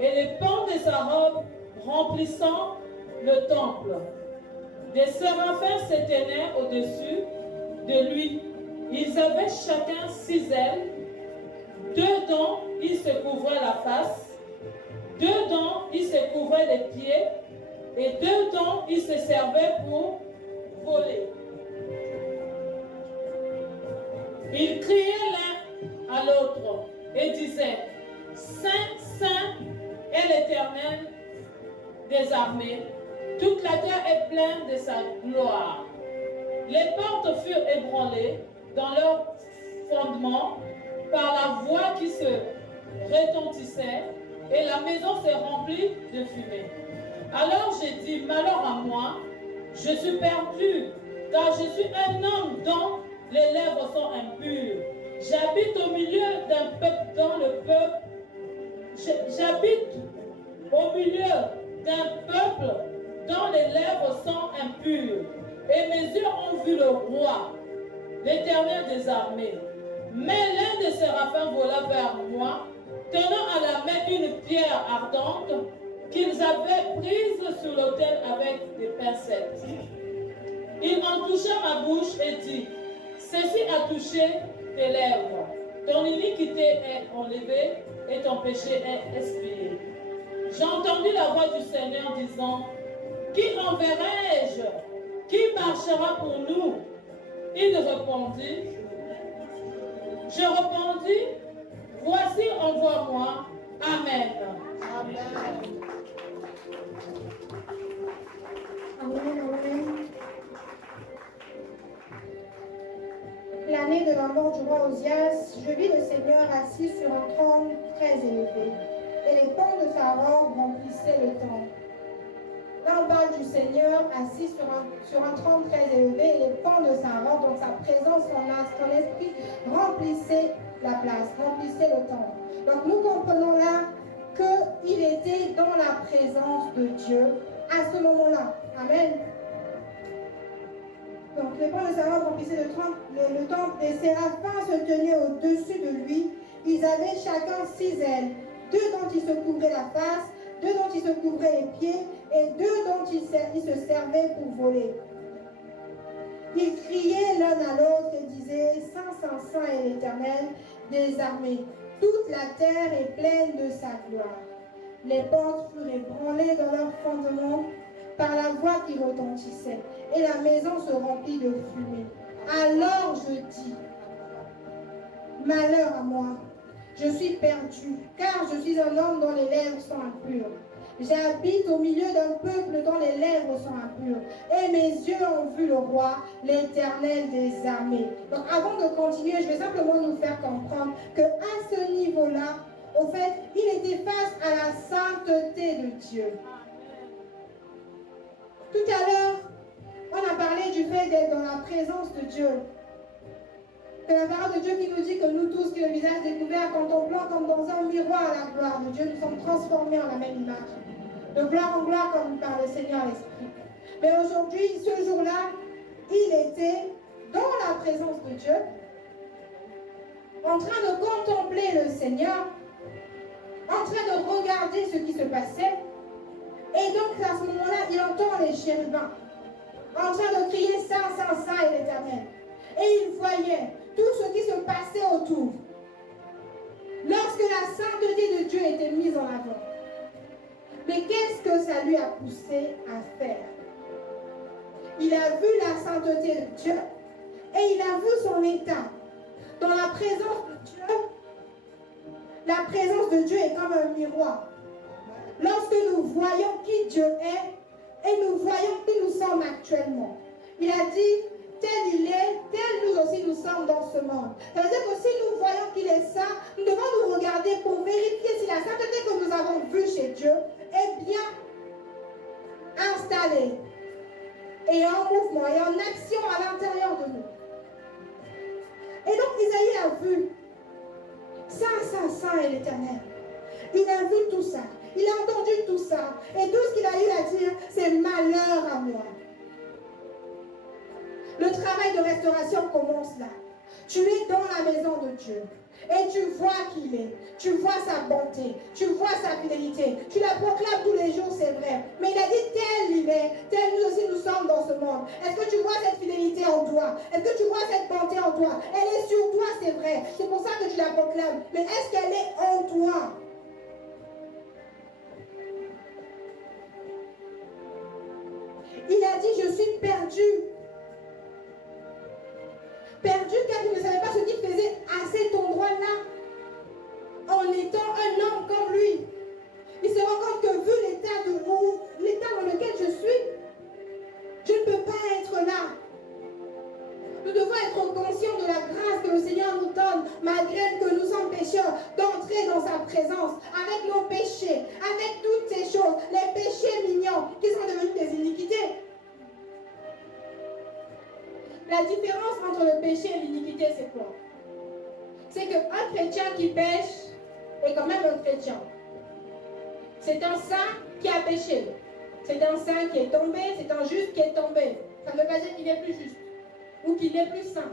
et les pans de sa robe remplissant le temple. Des séraphins s'éteignaient au-dessus de lui. Ils avaient chacun 6 ailes. 2 dents, ils se couvraient la face. 2 dents, ils se couvraient les pieds. Et dedans, ils se servaient pour voler. Ils criaient l'un à l'autre et disaient, Saint, Saint est l'Éternel des armées. Toute la terre est pleine de sa gloire. Les portes furent ébranlées dans leur fondement par la voix qui se retentissait et la maison s'est remplie de fumée. Alors j'ai dit, malheur à moi, je suis perdu, car je suis un homme dont les lèvres sont impures. J'habite au milieu d'un peuple dans le peuple. J'habite au milieu d'un peuple dont les lèvres sont impures. Et mes yeux ont vu le roi, l'Éternel des armées. Mais l'un des séraphins vola vers moi, tenant à la main une pierre ardente qu'ils avaient prise sur l'autel avec des pincettes. Il en toucha ma bouche et dit, ceci a touché tes lèvres. Ton iniquité est enlevée et ton péché est expié. J'ai entendu la voix du Seigneur disant, qui enverrai-je? Qui marchera pour nous? Il répondit, je répondis, voici, envoie-moi. Amen. Amen. Amen. L'année de la mort du roi Osias, je vis le Seigneur assis sur un trône très élevé, et les pans de sa robe remplissaient le temple. Là, on parle du Seigneur assis sur un trône très élevé, et les pans de sa robe, donc sa présence, son esprit, remplissaient la place, remplissaient le temple. Donc nous comprenons là qu'il était dans la présence de Dieu à ce moment-là. Amen. Donc les pans de sa robe remplissaient le temple. Les séraphins se tenaient au-dessus de lui. Ils avaient chacun 6 ailes, 2 dont ils se couvraient la face, 2 dont ils se couvraient les pieds, et 2 dont ils se servaient pour voler. Ils criaient l'un à l'autre et disaient, Saint, Saint, Saint est l'Éternel des armées. Toute la terre est pleine de sa gloire. Les portes furent ébranlées dans leur fondement par la voix qui retentissait, et la maison se remplit de fumée. Alors je dis, malheur à moi, je suis perdu, car je suis un homme dont les lèvres sont impures. J'habite au milieu d'un peuple dont les lèvres sont impures, et mes yeux ont vu le roi, l'Éternel des armées. Donc avant de continuer, je vais simplement nous faire comprendre qu'à ce niveau-là, au fait, il était face à la sainteté de Dieu. Tout à l'heure, on a parlé du fait d'être dans la présence de Dieu. C'est la parole de Dieu qui nous dit que nous tous, qui le visage découvert, contemplant comme dans un miroir la gloire de Dieu, nous sommes transformés en la même image. De gloire en gloire comme par le Seigneur l'Esprit. Mais aujourd'hui, ce jour-là, il était dans la présence de Dieu, en train de contempler le Seigneur, en train de regarder ce qui se passait. Et donc à ce moment-là, il entend les chérubins en train de crier Saint, Saint, Saint est l'Éternel. Et il voyait tout ce qui se passait autour. Lorsque la sainteté de Dieu était mise en avant. Mais qu'est-ce que ça lui a poussé à faire? Il a vu la sainteté de Dieu et il a vu son état. Dans la présence de Dieu, la présence de Dieu est comme un miroir. Lorsque nous voyons qui Dieu est et nous voyons qui nous sommes actuellement, il a dit, tel il est, tel nous aussi nous sommes dans ce monde. Ça veut dire que si nous voyons qu'il est saint, nous devons nous regarder pour vérifier si la sainteté que nous avons vue chez Dieu est bien installée et en mouvement et en action à l'intérieur de nous. Et donc Isaïe a vu, Saint, Saint, Saint est l'Éternel. Il a vu tout ça. Il a entendu tout ça. Et tout ce qu'il a eu à dire, c'est malheur à moi. Le travail de restauration commence là. Tu es dans la maison de Dieu. Et tu vois qui il est. Tu vois sa bonté. Tu vois sa fidélité. Tu la proclames tous les jours, c'est vrai. Mais il a dit tel il est. Tel nous aussi nous sommes dans ce monde. Est-ce que tu vois cette fidélité en toi? Est-ce que tu vois cette bonté en toi? Elle est sur toi, c'est vrai. C'est pour ça que tu la proclames. Mais est-ce qu'elle est en toi? dit, je suis perdu. Perdu car il ne savait pas ce qu'il faisait à cet endroit-là. En étant un homme comme lui. Il se rend compte que vu l'état dans lequel je suis, je ne peux pas être là. Nous devons être conscients de la grâce que le Seigneur nous donne, malgré que nous sommes pécheurs, d'entrer dans sa présence, avec nos péchés, avec toutes ces choses, les péchés mignons qui sont devenus des iniquités. La différence entre le péché et l'iniquité, c'est quoi? C'est qu'un chrétien qui pêche est quand même un chrétien. C'est un saint qui a péché. C'est un saint qui est tombé, c'est un juste qui est tombé. Ça ne veut pas dire qu'il est plus juste ou qu'il est plus saint.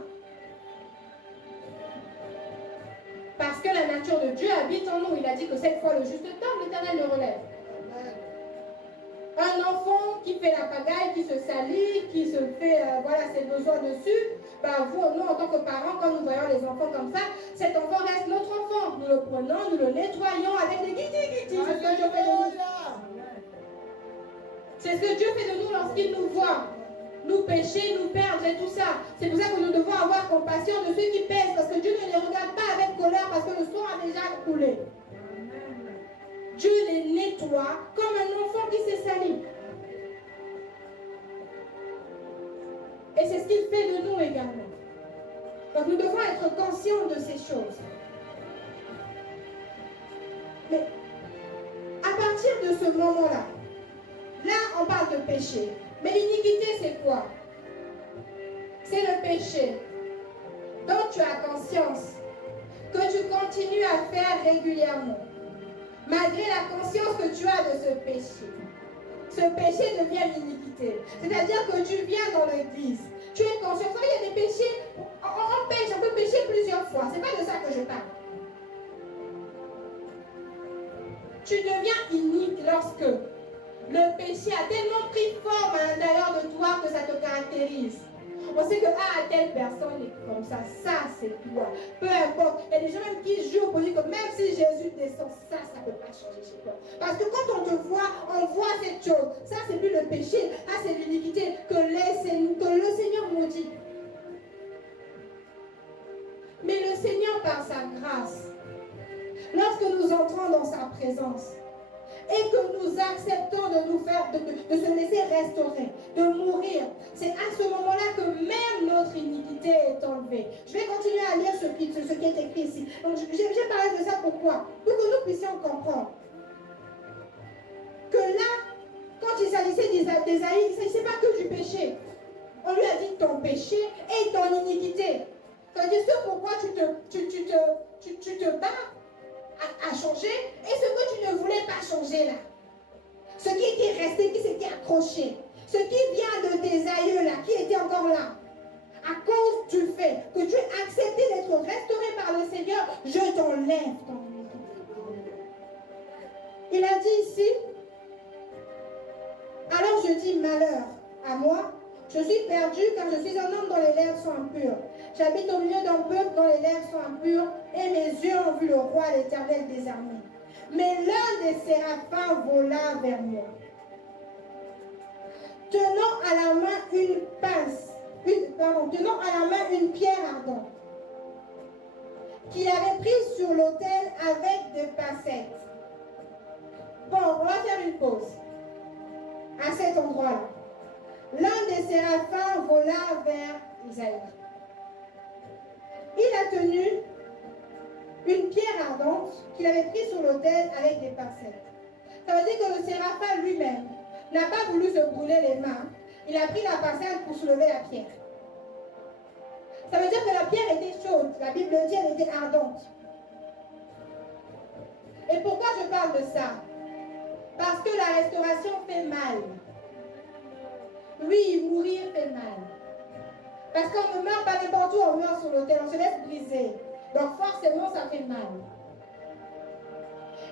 Parce que la nature de Dieu habite en nous. Il a dit que cette fois le juste tombe, l'Éternel le relève. Un enfant qui fait la pagaille, qui se salit, qui se fait ses besoins dessus, nous en tant que parents, quand nous voyons les enfants comme ça, cet enfant reste notre enfant. Nous le prenons, nous le nettoyons avec des guitis. C'est ce que Dieu fait de nous. C'est ce que Dieu fait de nous lorsqu'il nous voit. Nous pécher, nous perdre et tout ça. C'est pour ça que nous devons avoir compassion de ceux qui pêchent, parce que Dieu ne les regarde pas avec colère, parce que le sang a déjà coulé. Dieu les nettoie comme un enfant qui s'est sali. Et c'est ce qu'il fait de nous également. Donc nous devons être conscients de ces choses. Mais à partir de ce moment-là, là on parle de péché. Mais l'iniquité c'est quoi? C'est le péché dont tu as conscience, que tu continues à faire régulièrement. Malgré la conscience que tu as de ce péché devient l'iniquité. C'est-à-dire que tu viens dans l'église, tu es conscient. Vous savez, il y a des péchés, on pêche, on peut pécher plusieurs fois. Ce n'est pas de ça que je parle. Tu deviens inique lorsque le péché a tellement pris forme à l'intérieur de toi que ça te caractérise. On sait que telle personne est comme ça c'est toi. Peu importe. Il y a des gens même qui jurent pour dire que même si Jésus descend, ça ne peut pas changer chez toi. Parce que quand on te voit, on voit cette chose. Ça, c'est plus le péché, c'est l'iniquité que le Seigneur maudit. Mais le Seigneur, par sa grâce, lorsque nous entrons dans sa présence, et que nous acceptons de se laisser restaurer, de mourir, c'est à ce moment-là que même notre iniquité est enlevée. Je vais continuer à lire ce qui est écrit ici. Donc, j'ai parlé de ça pourquoi? Pour que nous puissions comprendre que là, quand il s'agissait d'Ésaïe, il ne s'agissait pas que du péché. On lui a dit ton péché et ton iniquité. C'est-à-dire ce pourquoi tu te bats à changer et ce que tu ne voulais pas changer là. Ce qui était resté, qui s'était accroché. Ce qui vient de tes aïeux là, qui était encore là. À cause du fait que tu as accepté d'être restauré par le Seigneur, je t'enlève ton iniquité. Il a dit ici, alors je dis malheur à moi, je suis perdu car je suis un homme dont les lèvres sont impures. J'habite au milieu d'un peuple dont les lèvres sont impures et mes yeux ont vu le roi, l'Éternel des armées. Mais l'un des séraphins vola vers moi, tenant à la main une pince, tenant à la main une pierre ardente, qu'il avait prise sur l'autel avec des pincettes. Bon, on va faire une pause à cet endroit-là. L'un des séraphins vola vers Isaïe. Il a tenu une pierre ardente qu'il avait prise sur l'autel avec des pincettes. Ça veut dire que le séraphin lui-même n'a pas voulu se brûler les mains. Il a pris la pincette pour soulever la pierre. Ça veut dire que la pierre était chaude. La Bible dit qu'elle était ardente. Et pourquoi je parle de ça? Parce que la restauration fait mal. Oui, mourir fait mal. Parce qu'on ne meurt pas n'importe où, on meurt sur l'autel, on se laisse briser. Donc forcément, ça fait mal.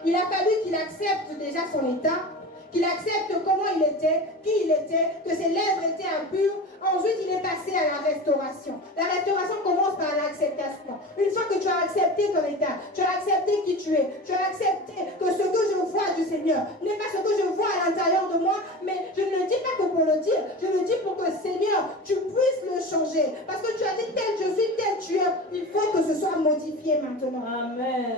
Il a fallu qu'il accepte déjà son état, qu'il accepte comment il était, qui il était, que ses lèvres étaient impures. Ensuite, il est passé à la restauration. La restauration commence par l'acceptation. Une fois que tu as accepté ton état, tu as accepté qui tu es, tu as accepté que ce que je vois du Seigneur n'est pas ce que je vois à l'intérieur de moi, mais je ne le dis pas que pour le le dire. Je le dis pour que, Seigneur, tu puisses le changer. Parce que tu as dit tel je suis, tel tu es. Il faut que ce soit modifié maintenant. Amen.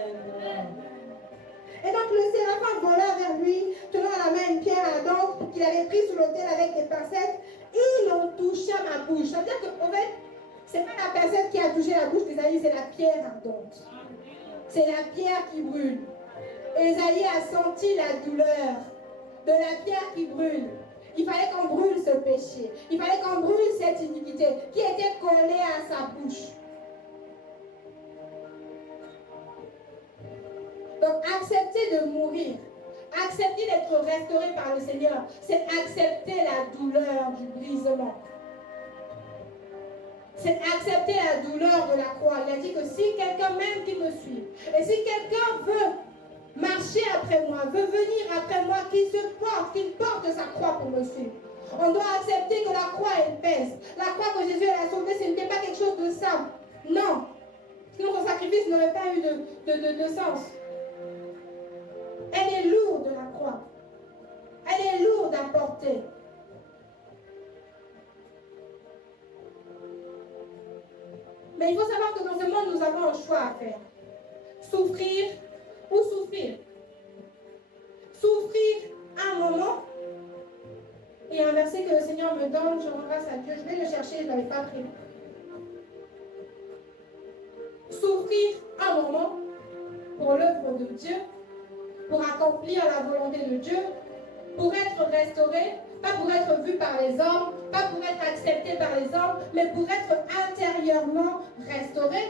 Et donc le séraphin vola vers lui, tenant à la main une pierre ardente qu'il avait prise sur l'autel avec des pincettes. Il en toucha ma bouche. Ça veut dire qu'en fait, ce n'est pas la pincette qui a touché la bouche d'Ésaïe, c'est la pierre ardente. C'est la pierre qui brûle. Ésaïe a senti la douleur de la pierre qui brûle. Il fallait qu'on brûle ce péché. Il fallait qu'on brûle cette iniquité qui était collée à sa bouche. Donc, accepter de mourir, accepter d'être restauré par le Seigneur, c'est accepter la douleur du brisement. C'est accepter la douleur de la croix. Il a dit que si quelqu'un même qui me suit, et si quelqu'un veut marcher après moi, veut venir après moi, qu'il porte sa croix pour me suivre. On doit accepter que la croix, elle pèse. La croix que Jésus a sauvée, ce n'était pas quelque chose de simple. Non. Sinon, son sacrifice n'aurait pas eu de sens. Elle est lourde, la croix. Elle est lourde à porter. Mais il faut savoir que dans ce monde, nous avons un choix à faire. Souffrir ou souffrir. Souffrir un moment. Et un verset que le Seigneur me donne, je rends grâce à Dieu. Je vais le chercher, je ne l'avais pas pris. Souffrir un moment pour l'œuvre de Dieu, pour accomplir la volonté de Dieu, pour être restauré, pas pour être vu par les hommes, pas pour être accepté par les hommes, mais pour être intérieurement restauré,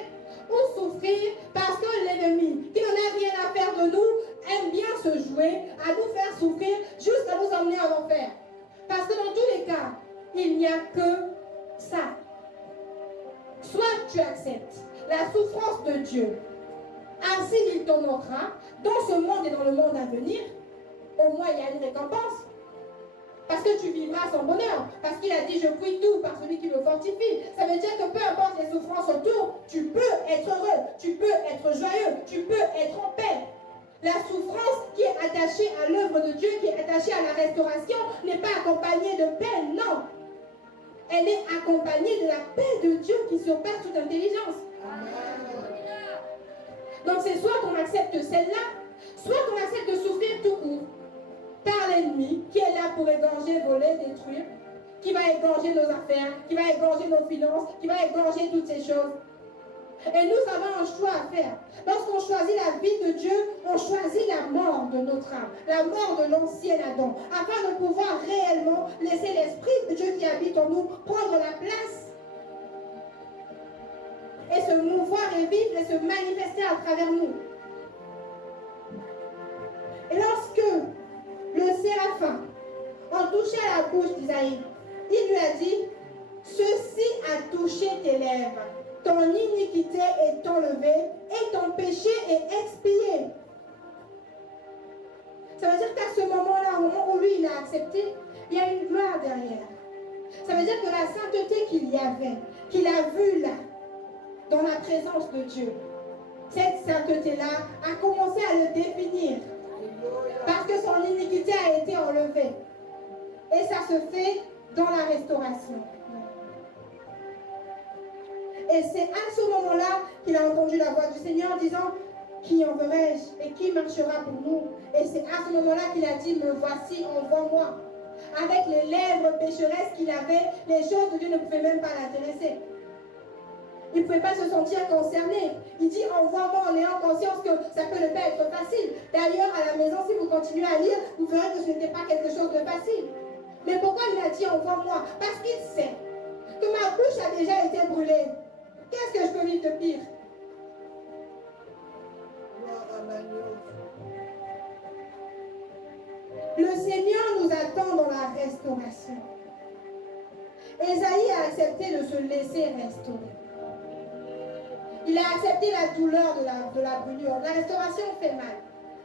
ou souffrir parce que l'ennemi, qui n'en a rien à faire de nous, aime bien se jouer, à nous faire souffrir, jusqu'à nous emmener en enfer. Parce que dans tous les cas, il n'y a que ça. Soit tu acceptes la souffrance de Dieu, ainsi il t'honorera dans ce monde et dans le monde à venir. Au moins il y a une récompense. Parce que tu vivras son bonheur. Parce qu'il a dit, je prie tout par celui qui me fortifie. Ça veut dire que peu importe les souffrances autour, tu peux être heureux, tu peux être joyeux, tu peux être en paix. La souffrance qui est attachée à l'œuvre de Dieu, qui est attachée à la restauration, n'est pas accompagnée de peine, non. Elle est accompagnée de la paix de Dieu qui surpasse toute intelligence. Donc c'est soit qu'on accepte celle-là, soit qu'on accepte de souffrir tout court par l'ennemi qui est là pour égorger, voler, détruire, qui va égorger nos affaires, qui va égorger nos finances, qui va égorger toutes ces choses. Et nous avons un choix à faire. Lorsqu'on choisit la vie de Dieu, on choisit la mort de notre âme, la mort de l'ancien Adam, afin de pouvoir réellement laisser l'Esprit de Dieu qui habite en nous prendre la place et se mouvoir et vivre et se manifester à travers nous. Et lorsque le séraphin en touchait à la bouche d'Isaïe, il lui a dit, ceci a touché tes lèvres. Ton iniquité est enlevée et ton péché est expié. Ça veut dire qu'à ce moment-là, au moment où lui il a accepté, il y a une gloire derrière. Ça veut dire que la sainteté qu'il y avait, qu'il a vue là, dans la présence de Dieu, cette sainteté-là a commencé à le définir. Parce que son iniquité a été enlevée. Et ça se fait dans la restauration. Et c'est à ce moment-là qu'il a entendu la voix du Seigneur disant, qui enverrai-je et qui marchera pour nous? Et c'est à ce moment-là qu'il a dit, me voici, envoie-moi. Avec les lèvres pécheresses qu'il avait, les choses de Dieu ne pouvaient même pas l'intéresser. Il ne pouvait pas se sentir concerné. Il dit, envoie-moi en ayant conscience que ça peut ne pas être facile. D'ailleurs, à la maison, si vous continuez à lire, vous verrez que ce n'était pas quelque chose de facile. Mais pourquoi il a dit, envoie-moi? Parce qu'il sait que ma bouche a déjà été brûlée. Qu'est-ce que je peux vivre de pire? Le Seigneur nous attend dans la restauration. Ésaïe a accepté de se laisser restaurer. Il a accepté la douleur de la brûlure. La restauration fait mal.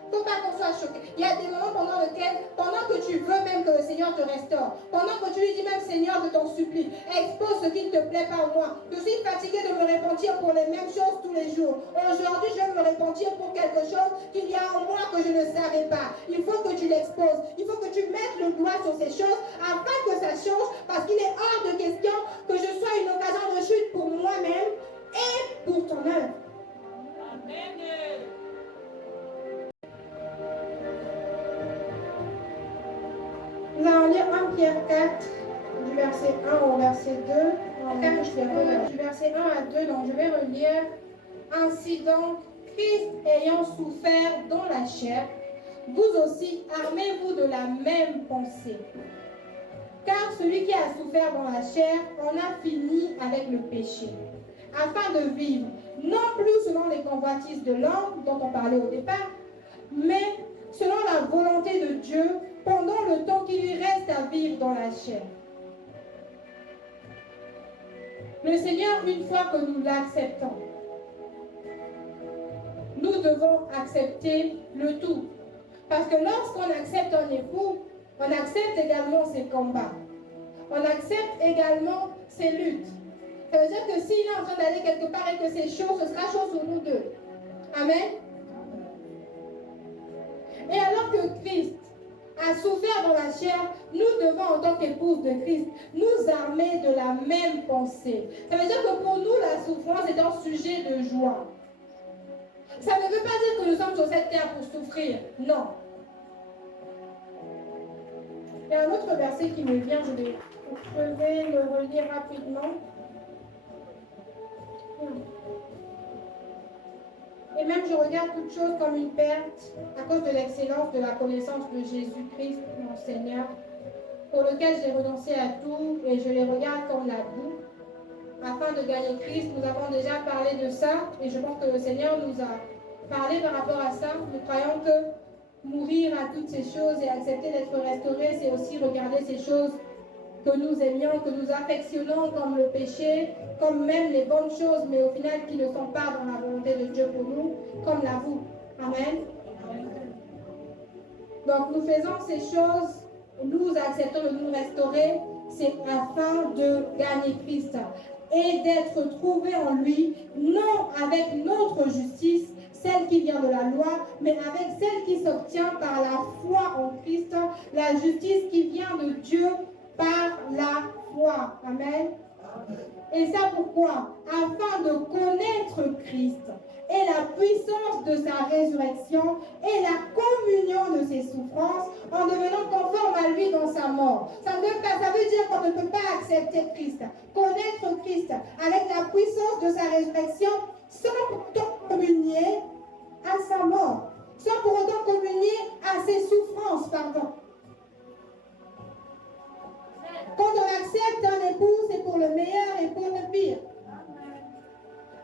Il ne faut pas qu'on soit choqué. Il y a des moments pendant que tu veux même que le Seigneur Seigneur te restaure. Pendant que tu lui dis même, Seigneur, je t'en supplie, expose ce qui ne te plaît pas en moi. Je suis fatiguée de me repentir pour les mêmes choses tous les jours. Aujourd'hui, je vais me repentir pour quelque chose qu'il y a en moi que je ne savais pas. Il faut que tu l'exposes. Il faut que tu mettes le doigt sur ces choses afin que ça change, parce qu'il est hors de question que je sois une occasion de chute pour moi-même et pour ton œuvre. Amen. Nous allons lire 1 Pierre 4, du verset 1 au verset 2. En 4, du verset 1 à 2, donc je vais relire. Ainsi donc, Christ ayant souffert dans la chair, vous aussi armez-vous de la même pensée. Car celui qui a souffert dans la chair en a fini avec le péché, afin de vivre, non plus selon les convoitises de l'homme dont on parlait au départ, mais selon la volonté de Dieu, pendant le temps qu'il lui reste à vivre dans la chair. Le Seigneur, une fois que nous l'acceptons, nous devons accepter le tout. Parce que lorsqu'on accepte un époux, on accepte également ses combats. On accepte également ses luttes. Ça veut dire que s'il est en train d'aller quelque part et que c'est chaud, ce sera chaud sur nous deux. Amen. Et alors que Christ a souffert dans la chair, nous devons, en tant qu'épouse de Christ, nous armer de la même pensée. Ça veut dire que pour nous, la souffrance est un sujet de joie. Ça ne veut pas dire que nous sommes sur cette terre pour souffrir. Non. Il y a un autre verset qui me vient, je vais le relire rapidement. Et même je regarde toute chose comme une perte à cause de l'excellence de la connaissance de Jésus-Christ, mon Seigneur, pour lequel j'ai renoncé à tout et je les regarde comme la boue, afin de gagner Christ. Nous avons déjà parlé de ça et je pense que le Seigneur nous a parlé par rapport à ça. Nous croyons que mourir à toutes ces choses et accepter d'être restauré, c'est aussi regarder ces choses que nous aimions, que nous affectionnons comme le péché, comme même les bonnes choses, mais au final qui ne sont pas dans la volonté de Dieu pour nous, comme la boue. Amen. Donc nous faisons ces choses, nous acceptons de nous restaurer, c'est afin de gagner Christ et d'être trouvé en lui, non avec notre justice, celle qui vient de la loi, mais avec celle qui s'obtient par la foi en Christ, la justice qui vient de Dieu par la foi. Amen. Et ça pourquoi? Afin de connaître Christ et la puissance de sa résurrection et la communion de ses souffrances en devenant conforme à lui dans sa mort. Ça veut dire qu'on ne peut pas accepter Christ, connaître Christ avec la puissance de sa résurrection sans pourtant communier à sa mort, sans pour autant communier à ses souffrances, pardon. Quand on accepte un époux, c'est pour le meilleur et pour le pire.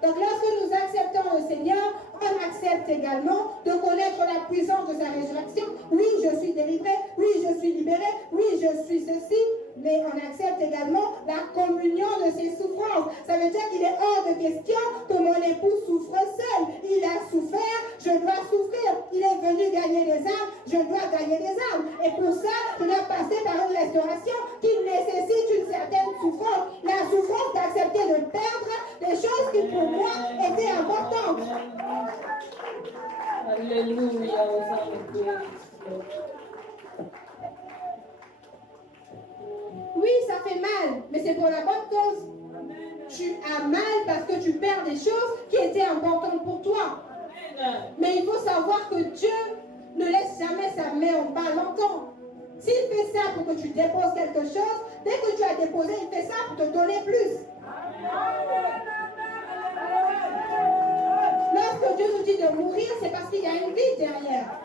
Donc lorsque nous acceptons le Seigneur, on accepte également de connaître la puissance de sa résurrection. Oui, je suis délivré, oui, je suis libéré, oui, je suis ceci, mais on accepte également la communion de ses souffrances. Ça veut dire qu'il est hors de question que mon époux souffre seul. Il a souffert, je dois souffrir. Il est venu gagner des âmes, je dois gagner des âmes. Et pour ça, je dois passer par une restauration qui nécessite une certaine souffrance. La souffrance d'accepter de perdre des choses qui pour moi étaient importantes. Alléluia. Oui, ça fait mal, mais c'est pour la bonne cause. Tu as mal parce que tu perds des choses qui étaient importantes pour toi. Mais il faut savoir que Dieu ne laisse jamais sa main en bas longtemps. S'il fait ça pour que tu déposes quelque chose, dès que tu as déposé, il fait ça pour te donner plus. Lorsque Dieu nous dit de mourir, c'est parce qu'il y a une vie derrière.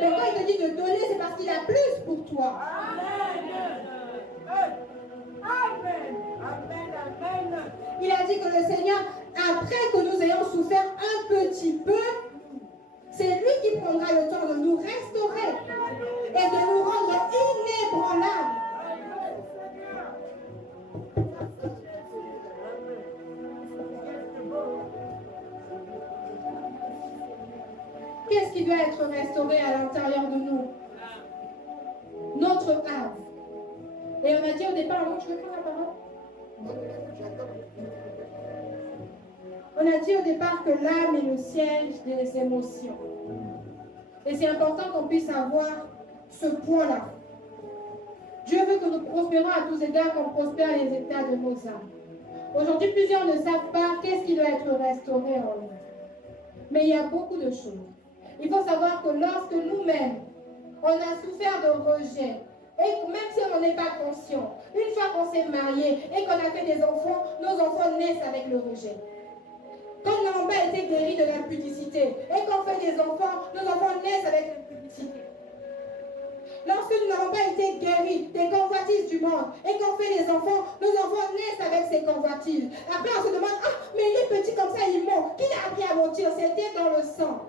Mais quand il te dit de donner, c'est parce qu'il a plus pour toi. Il a dit que le Seigneur, après que nous ayons souffert un petit peu, c'est lui qui prendra le temps de nous restaurer et de nous rendre inébranlables. Qu'est-ce qui doit être restauré à l'intérieur de nous? Notre âme. Et on a dit au départ, tu veux prendre la parole? On a dit au départ que l'âme est le siège des émotions. Et c'est important qu'on puisse avoir ce point-là. Dieu veut que nous prospérons à tous égards, qu'on prospère les états de nos âmes. Aujourd'hui, plusieurs ne savent pas qu'est-ce qui doit être restauré en nous. Mais il y a beaucoup de choses. Il faut savoir que lorsque nous-mêmes, on a souffert de rejet, et même si on n'est pas conscient, une fois qu'on s'est marié et qu'on a fait des enfants, nos enfants naissent avec le rejet. Quand nous n'avons pas été guéris de l'impudicité et qu'on fait des enfants, nos enfants naissent avec l'impudicité. Lorsque nous n'avons pas été guéris des convoitises du monde et qu'on fait des enfants, nos enfants naissent avec ces convoitises. Après, on se demande, ah, mais il est petit comme ça, il ment. Qui l'a appris à mentir? C'était dans le sang.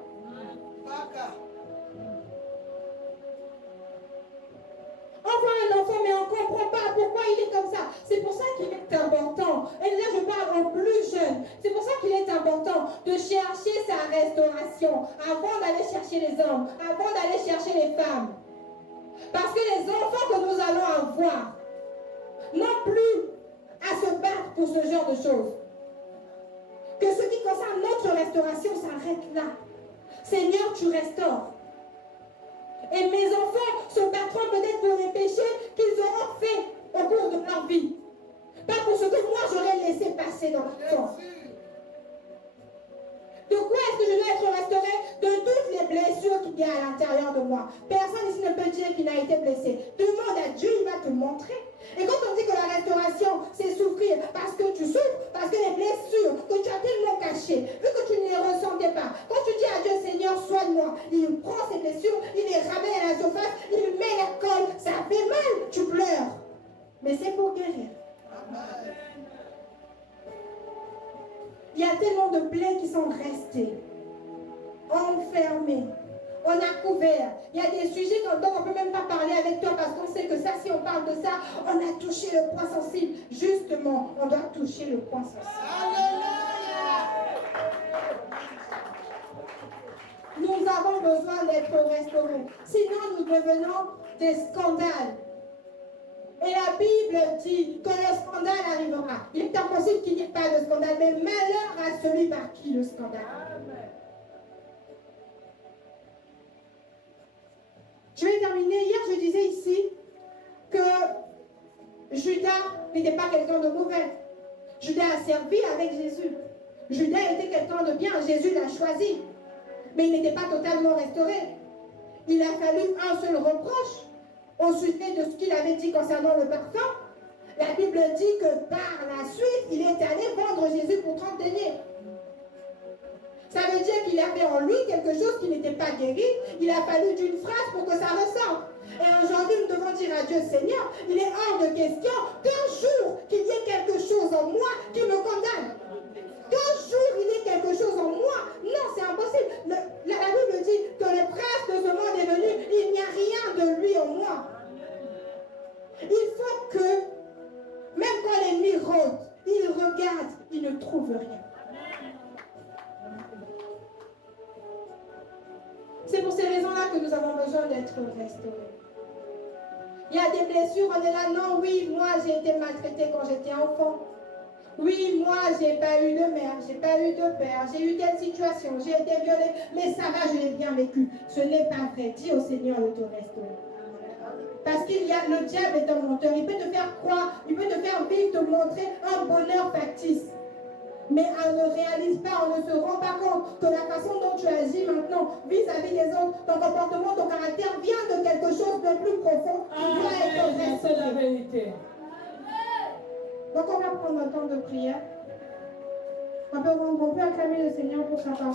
On voit un enfant, mais on ne comprend pas pourquoi il est comme ça. C'est pour ça qu'il est important. Et là, je parle aux plus jeunes. C'est pour ça qu'il est important de chercher sa restauration avant d'aller chercher les hommes, avant d'aller chercher les femmes. Parce que les enfants que nous allons avoir n'ont plus à se battre pour ce genre de choses. Que ce qui concerne notre restauration s'arrête là. Seigneur, tu restaures. Et mes enfants se battront peut-être pour les péchés qu'ils auront fait au cours de leur vie. Pas pour ce que moi j'aurais laissé passer dans leur temps. De quoi est-ce que je dois être restauré? De toutes les blessures qu'il y a à l'intérieur de moi. Personne ici ne peut dire qu'il n'a été blessé. Demande à Dieu, il va te montrer. Et quand on dit que la restauration, c'est souffrir parce que tu souffres, parce que les blessures que tu as tellement cachées, vu que tu ne les ressentais pas, quand tu dis à Dieu, Seigneur, soigne-moi, il prend ces blessures, il les ramène à la surface, il met la colle, ça fait mal, tu pleures. Mais c'est pour guérir. Amen. Il y a tellement de plaies qui sont restées, enfermées. On a couvert. Il y a des sujets dont on ne peut même pas parler avec toi parce qu'on sait que ça, si on parle de ça, on a touché le point sensible. Justement, on doit toucher le point sensible. Nous avons besoin d'être restaurés. Sinon, nous devenons des scandales. Et la Bible dit que le scandale arrivera. Il est impossible qu'il n'y ait pas de scandale, mais malheur à celui par qui le scandale. Je vais terminer. Hier, je disais ici que Judas n'était pas quelqu'un de mauvais. Judas a servi avec Jésus. Judas était quelqu'un de bien. Jésus l'a choisi. Mais il n'était pas totalement restauré. Il a fallu un seul reproche au sujet de ce qu'il avait dit concernant le parfum. La Bible dit que par la suite, il est allé vendre Jésus pour 30 deniers. Ça veut dire qu'il avait en lui quelque chose qui n'était pas guéri. Il a fallu d'une phrase pour que ça ressorte. Et aujourd'hui, nous devons dire à Dieu, Seigneur, il est hors de question qu'un jour, qu'il y ait quelque chose en moi qui me condamne. Qu'un jour, il y ait quelque chose en moi. Non, c'est impossible. La Bible dit que le prince de ce monde est venu. Il n'y a rien de lui en moi. Il faut que, même quand l'ennemi rôde, il regarde, il ne trouve rien. C'est pour ces raisons-là que nous avons besoin d'être restaurés. Il y a des blessures, on est là, non, oui, moi j'ai été maltraitée quand j'étais enfant. Oui, moi j'ai pas eu de mère, j'ai pas eu de père, j'ai eu telle situation, j'ai été violée, mais ça va, je l'ai bien vécu. Ce n'est pas vrai. Dis au Seigneur de te restaurer. Parce qu'il y a, le diable est un menteur, il peut te faire croire, il peut te faire vivre, te montrer un bonheur factice. Mais on ne réalise pas, on ne se rend pas compte que la façon dont tu agis maintenant vis-à-vis des autres, ton comportement, ton caractère vient de quelque chose de plus profond qui doit être restauré. C'est la vérité. Donc on va prendre un temps de prière. On peut acclamer le Seigneur pour sa parole.